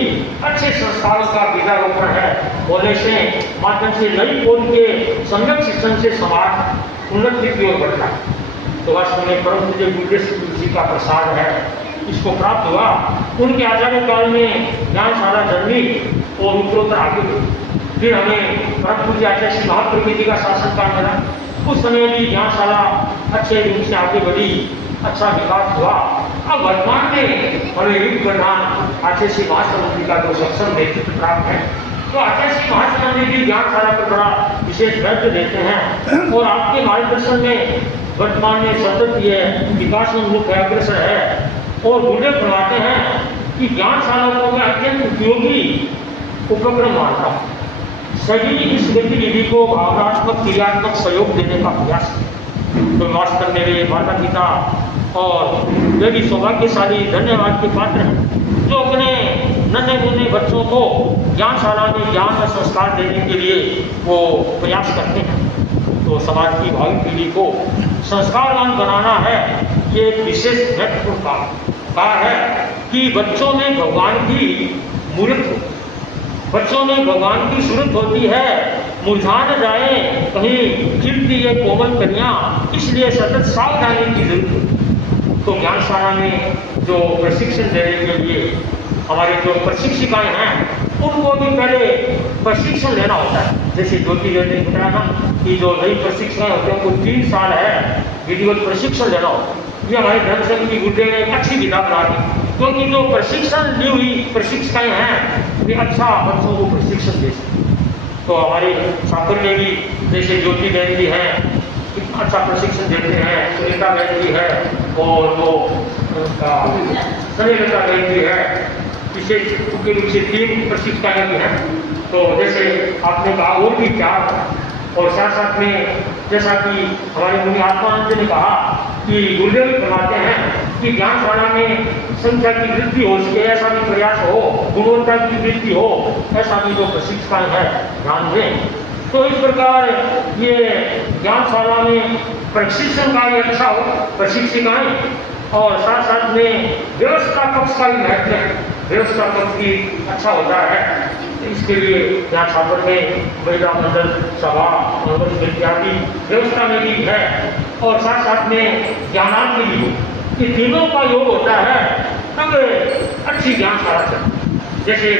अच्छे संस्कारों का बीजारोपण है होने से माध्यम से नई पौध के सम्यक शिक्षण से समाज उन्नति की ओर बढ़ता है। तो वास्तव में परम पूज्य गुरुदेव श्री तुलसी का प्रसाद है, इसको प्राप्त हुआ। उनके आचार्य काल में ज्ञानशाला जन्मी और उत्तरोत्तर आगे बढ़ी। फिर हमें परम पूज्य आचार्य श्री महाप्रभु जी का शासन काल मिला, उस समय भी ज्ञानशाला अच्छे रूप से आगे बढ़ी, अच्छा विकास हुआ। अब वर्तमान में हमें युग प्रधान आचार्य श्री महासनंद जी का जो सक्षम नेतृत्व प्राप्त है, तो आचार्य श्री महासनंद जी ज्ञानशाला पर बड़ा विशेष महत्व देते हैं और आपके मार्गदर्शन में वर्तमान में सतत ये विकासोन्मुख अग्रसर है। और गुरुदेव फरमाते हैं कि ज्ञानशाला को मैं अत्यंत उपयोगी उपक्रम मानता हूँ। सभी इस गतिविधि को भावनात्मक क्रियात्मक सहयोग देने का प्रयास करें। तो वास्तव में मेरे माता पिता और वे भी सौभाग्यशाली धन्यवाद के पात्र हैं जो अपने नन्हे मुन्ने बच्चों को ज्ञानशाला में ज्ञान और संस्कार देने के लिए वो प्रयास करते हैं। तो समाज की भावी पीढ़ी को संस्कारवान बनाना है ये एक विशेष महत्वपूर्ण काम कहा है कि बच्चों में भगवान की मूर्त हो, बच्चों में भगवान की सूरत होती है, मुरझा न जाए कहीं खिलती ये कोमल कन्या, इसलिए सतत सावधानी की जरूरत है। तो ज्ञानशाला में जो प्रशिक्षण देने के लिए हमारे जो प्रशिक्षिकाएं हैं उनको भी पहले प्रशिक्षण लेना होता है। जैसे ज्योति ने बताया ना कि जो नई प्रशिक्षण होते हैं उनको 3 साल है विधिवत प्रशिक्षण लेना होता है। ये हमारे धर्म संघ की गुरुदेव ने एक अच्छी विधा बना दी, क्योंकि जो प्रशिक्षण ली हुई प्रशिक्षिकाएं हैं वे अच्छा बच्चों को प्रशिक्षण दे सकते। तो हमारे छात्र ने भी जैसे ज्योति बहन जी हैं कितना अच्छा प्रशिक्षण देते हैं, सुनीता बहन जी है और वो सनीलता बहन जी है, विशेष मुख्य रूप से 3 प्रशिक्षिकाएं भी हैं। तो जैसे आपने कहा और भी 4 और साथ साथ में जैसा कि हमारे मुनि आत्मानंद ने कहा कि गुरुदेव फरमाते हैं कि ज्ञानशाला में संख्या की वृद्धि हो सके, ऐसा भी प्रयास हो, गुणवत्ता की वृद्धि हो, ऐसा भी जो प्रशिक्षिकाएं हैं ध्यान दें। तो इस प्रकार ये ज्ञानशाला में प्रशिक्षण का भी अच्छा हो, प्रशिक्षिकाएं और साथ साथ में व्यवस्था पक्ष का भी महत्व है, व्यवस्था पक्ष भी अच्छा होता है। इसके लिए यहाँ छात्र में महिला मंडल सभा इत्यादि व्यवस्था में भी है और साथ साथ में ज्ञानार्थ भी हो, कि तीनों का योग होता है तब अच्छी ज्ञानशाला चलती। जैसे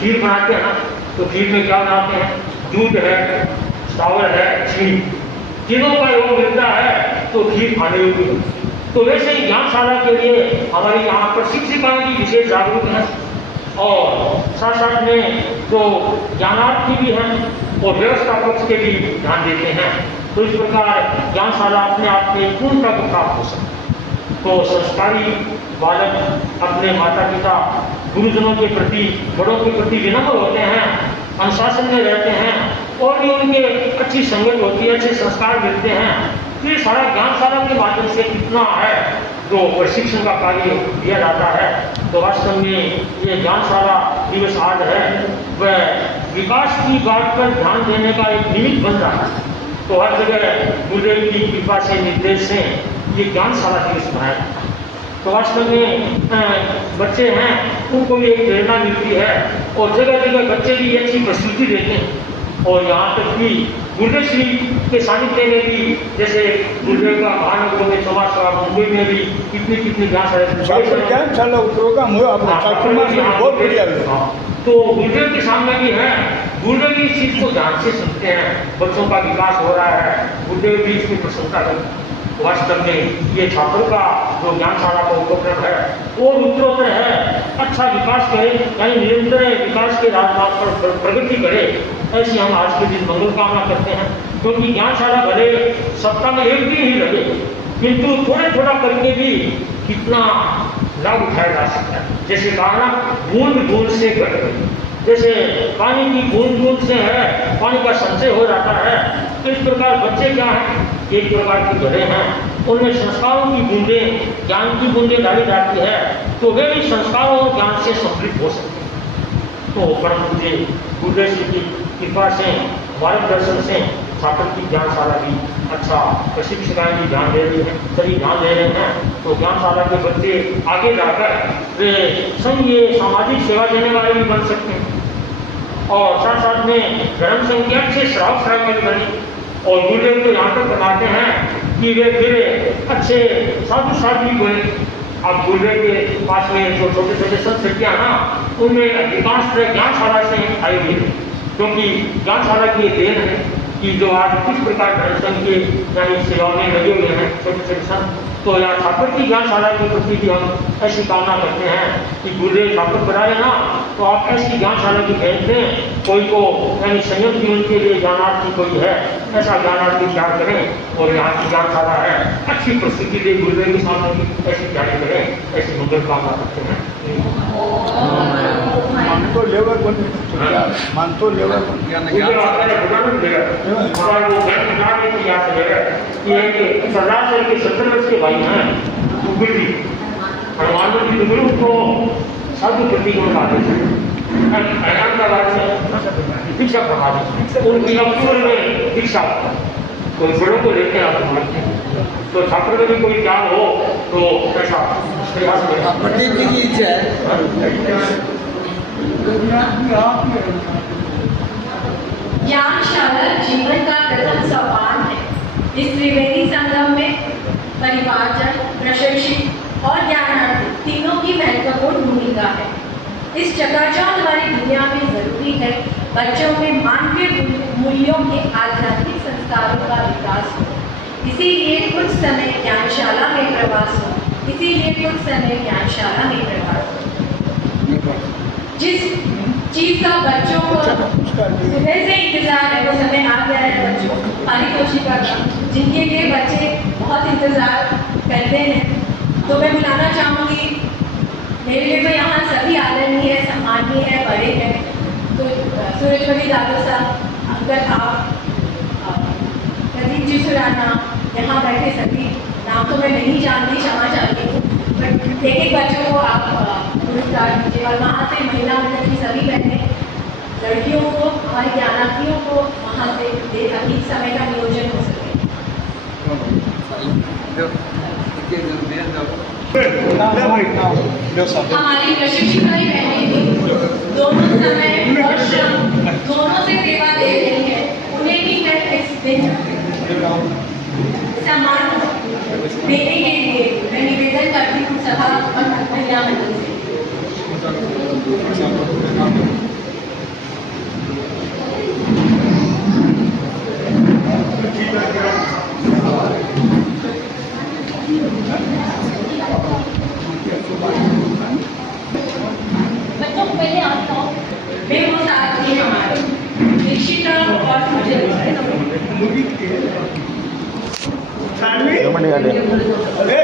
खीर बनाते हैं ना, तो खीर में क्या बनाते हैं, दूध है, चावल है, चीनी, तीनों का योग मिलता है तो खीर खाने योग्य होती है। तो वैसे ही ज्ञानशाला के लिए हमारी यहाँ पर शिक्षिकाएं भी विशेष जागरूक हैं और साथ साथ में जो ज्ञानार्थी भी हैं और व्यवस्था पक्ष के भी ध्यान देते हैं। तो इस प्रकार ज्ञानशाला अपने आप में पूर्णता को प्राप्त हो सकती है। तो संस्कारी बालक अपने माता पिता गुरुजनों के प्रति, बड़ों के प्रति विनम्र होते हैं, अनुशासन में रहते हैं और भी उनके अच्छी संगत होती है, अच्छे संस्कार मिलते हैं। ये सारा ज्ञानशाला के माध्यम से कितना है जो प्रशिक्षण का कार्य किया जाता है। तो वास्तव में ये ज्ञानशाला दिवस आज है वह विकास की बात पर ध्यान देने का एक निमित्त बन रहा है। तो हर जगह गुरुदेव की कृपा से, निर्देश से ये ज्ञानशाला दिवस मनाया जाता है। तो वास्तव में बच्चे हैं उनको भी एक प्रेरणा मिलती है और जगह जगह बच्चे भी अच्छी प्रस्तुति देते हैं। और यहाँ तक कि गुरुदेव श्री के सानिध्य में भी, जैसे गुरुदेव का महानगरों में समाजसेवा मुंबई में भी कितनी ज्ञानशाला प्रोग्राम हुआ बहुत बढ़िया। तो गुरुदेव के सामने भी है, गुरुदेव भी इस चीज को ध्यान से सुनते हैं, बच्चों का विकास हो रहा है, गुरुदेव भी इसकी प्रशंसा करते हैं। वास्तव में ये छात्रों का जो ज्ञानशाला का उपक्रम है वो उत्तरोत्तर है, अच्छा विकास करे, यानी निरंतर विकास के राजमार्ग पर प्रगति करे, ऐसी हम आज के दिन मंगल कामना करते हैं। क्योंकि ज्ञानशाला भले सप्ताह में 1 दिन ही लगे, किंतु थोड़ा करके भी कितना लाभ उठाया जा सकता है। जैसे कहा ना, बूंद बूंद से घट गई, जैसे पानी की बूंद बूंद से है पानी का संचय हो जाता है। तो इस प्रकार बच्चे क्या हैं, एक प्रकार की घड़े हैं, उनमें संस्कारों की बूंदें, ज्ञान की बूंदें डाली जाती है, तो वे भी संस्कारों और ज्ञान से समृद्ध हो सकते हैं। तो परम पूज्य गुरुदेव जी की कृपा से, मार्गदर्शन से छात्र की ज्ञानशाला भी अच्छा, प्रशिक्षिकाएं भी ध्यान दे रही हैं, सभी ध्यान दे रहे हैं। तो ज्ञानशाला के बच्चे आगे जाकर वे संघ ये सामाजिक सेवा देने वाले भी बन सकते हैं और साथ साथ में धर्म संघ के अच्छे श्रावक श्राविका भी बने। और गुरुदेव तो यहाँ तक बताते हैं कि वे फिर अच्छे साधु साध्वी बने। अब गुरुदेव के पास में जो छोटे छोटे संस्कृतियाँ ना, उनमें अधिकांश ज्ञानशाला से आई हुई है, क्योंकि ज्ञानशाला की ये देन है कि जो आज किस प्रकार धर्म संघ के यानी सेवाओं में लगे हुए हैं छोटे छोटे संत। तो यहाँ छात्र की ज्ञानशाला के प्रति भी हम ऐसी कामना करते हैं कि गुरुदेव छात्र बनाए ना, तो आप ऐसी ज्ञानशाला की भेज दें, कोई को यानी संयम जीवन के लिए ज्ञानार्थी कोई है, ऐसा ज्ञानार्थी तैयार करें और यहाँ की ज्ञानशाला है अच्छी प्रस्तुति दे, गुरुदेव के सामने भी ऐसी तैयारी करें, ऐसी मंगल कामना करते हैं। मानतो लेवल पण मानतो लेवल सरदार के 70 वर्ष के भाई हैं जी, हनुमान जी दुगुरु को साधु प्रतीक बनाते थे, दीक्षा प्रभावी उनकी अक्टूबर में दीक्षा कोई बड़ों को लेते हैं। तो छात्र में भी कोई ज्ञान हो तो ऐसा प्रयास करें। पंडित जी की इच्छा है। ज्ञानशाला जीवन का प्रथम सोपान है। इस त्रिवेणी संगम में परिवारजन, प्रशिक्षित और ज्ञानार्थी तीनों की महत्वपूर्ण भूमिका है। इस चकाचौंध वाली दुनिया में जरूरी है बच्चों में मानवीय मूल्यों के आध्यात्मिक संस्कारों का विकास हो। इसीलिए कुछ समय ज्ञानशाला में प्रवास हो। जिस चीज का बच्चों को सुबह से इंतजार है वो समय आ गया है बच्चों पारितोषिक का, जिनके लिए बच्चे बहुत इंतजार करते हैं। तो मैं बुलाना चाहूँगी, मेरे लिए तो यहाँ सभी आदरणीय है, सम्मानीय है, बड़े हैं। तो सूरजवली दादू साहब, अंकल आप, प्रदीप जी सुराना, यहाँ बैठे सभी नाम तो मैं नहीं जानती, क्षमा चाहती हूँ, बट एक एक बच्चों को आप पुरस्कार दीजिए। और वहाँ से महिला मंडल की सभी बहनें, लड़कियों को, हमारे ज्ञानार्थियों को वहाँ से अधिक समय का नियोजन हो सके। हमारी प्रशिक्षिकाएं बहनें भी दोनों समय और श्रम दोनों से सेवा दे रही है, उन्हें भी मैं इस दिन सम्मान देने के लिए मैं निवेदन करती हूँ सभा और महिला मंडल से। बच्चों को पहले आप आओ। वे वो साथी हमारे दीक्षिता और अरे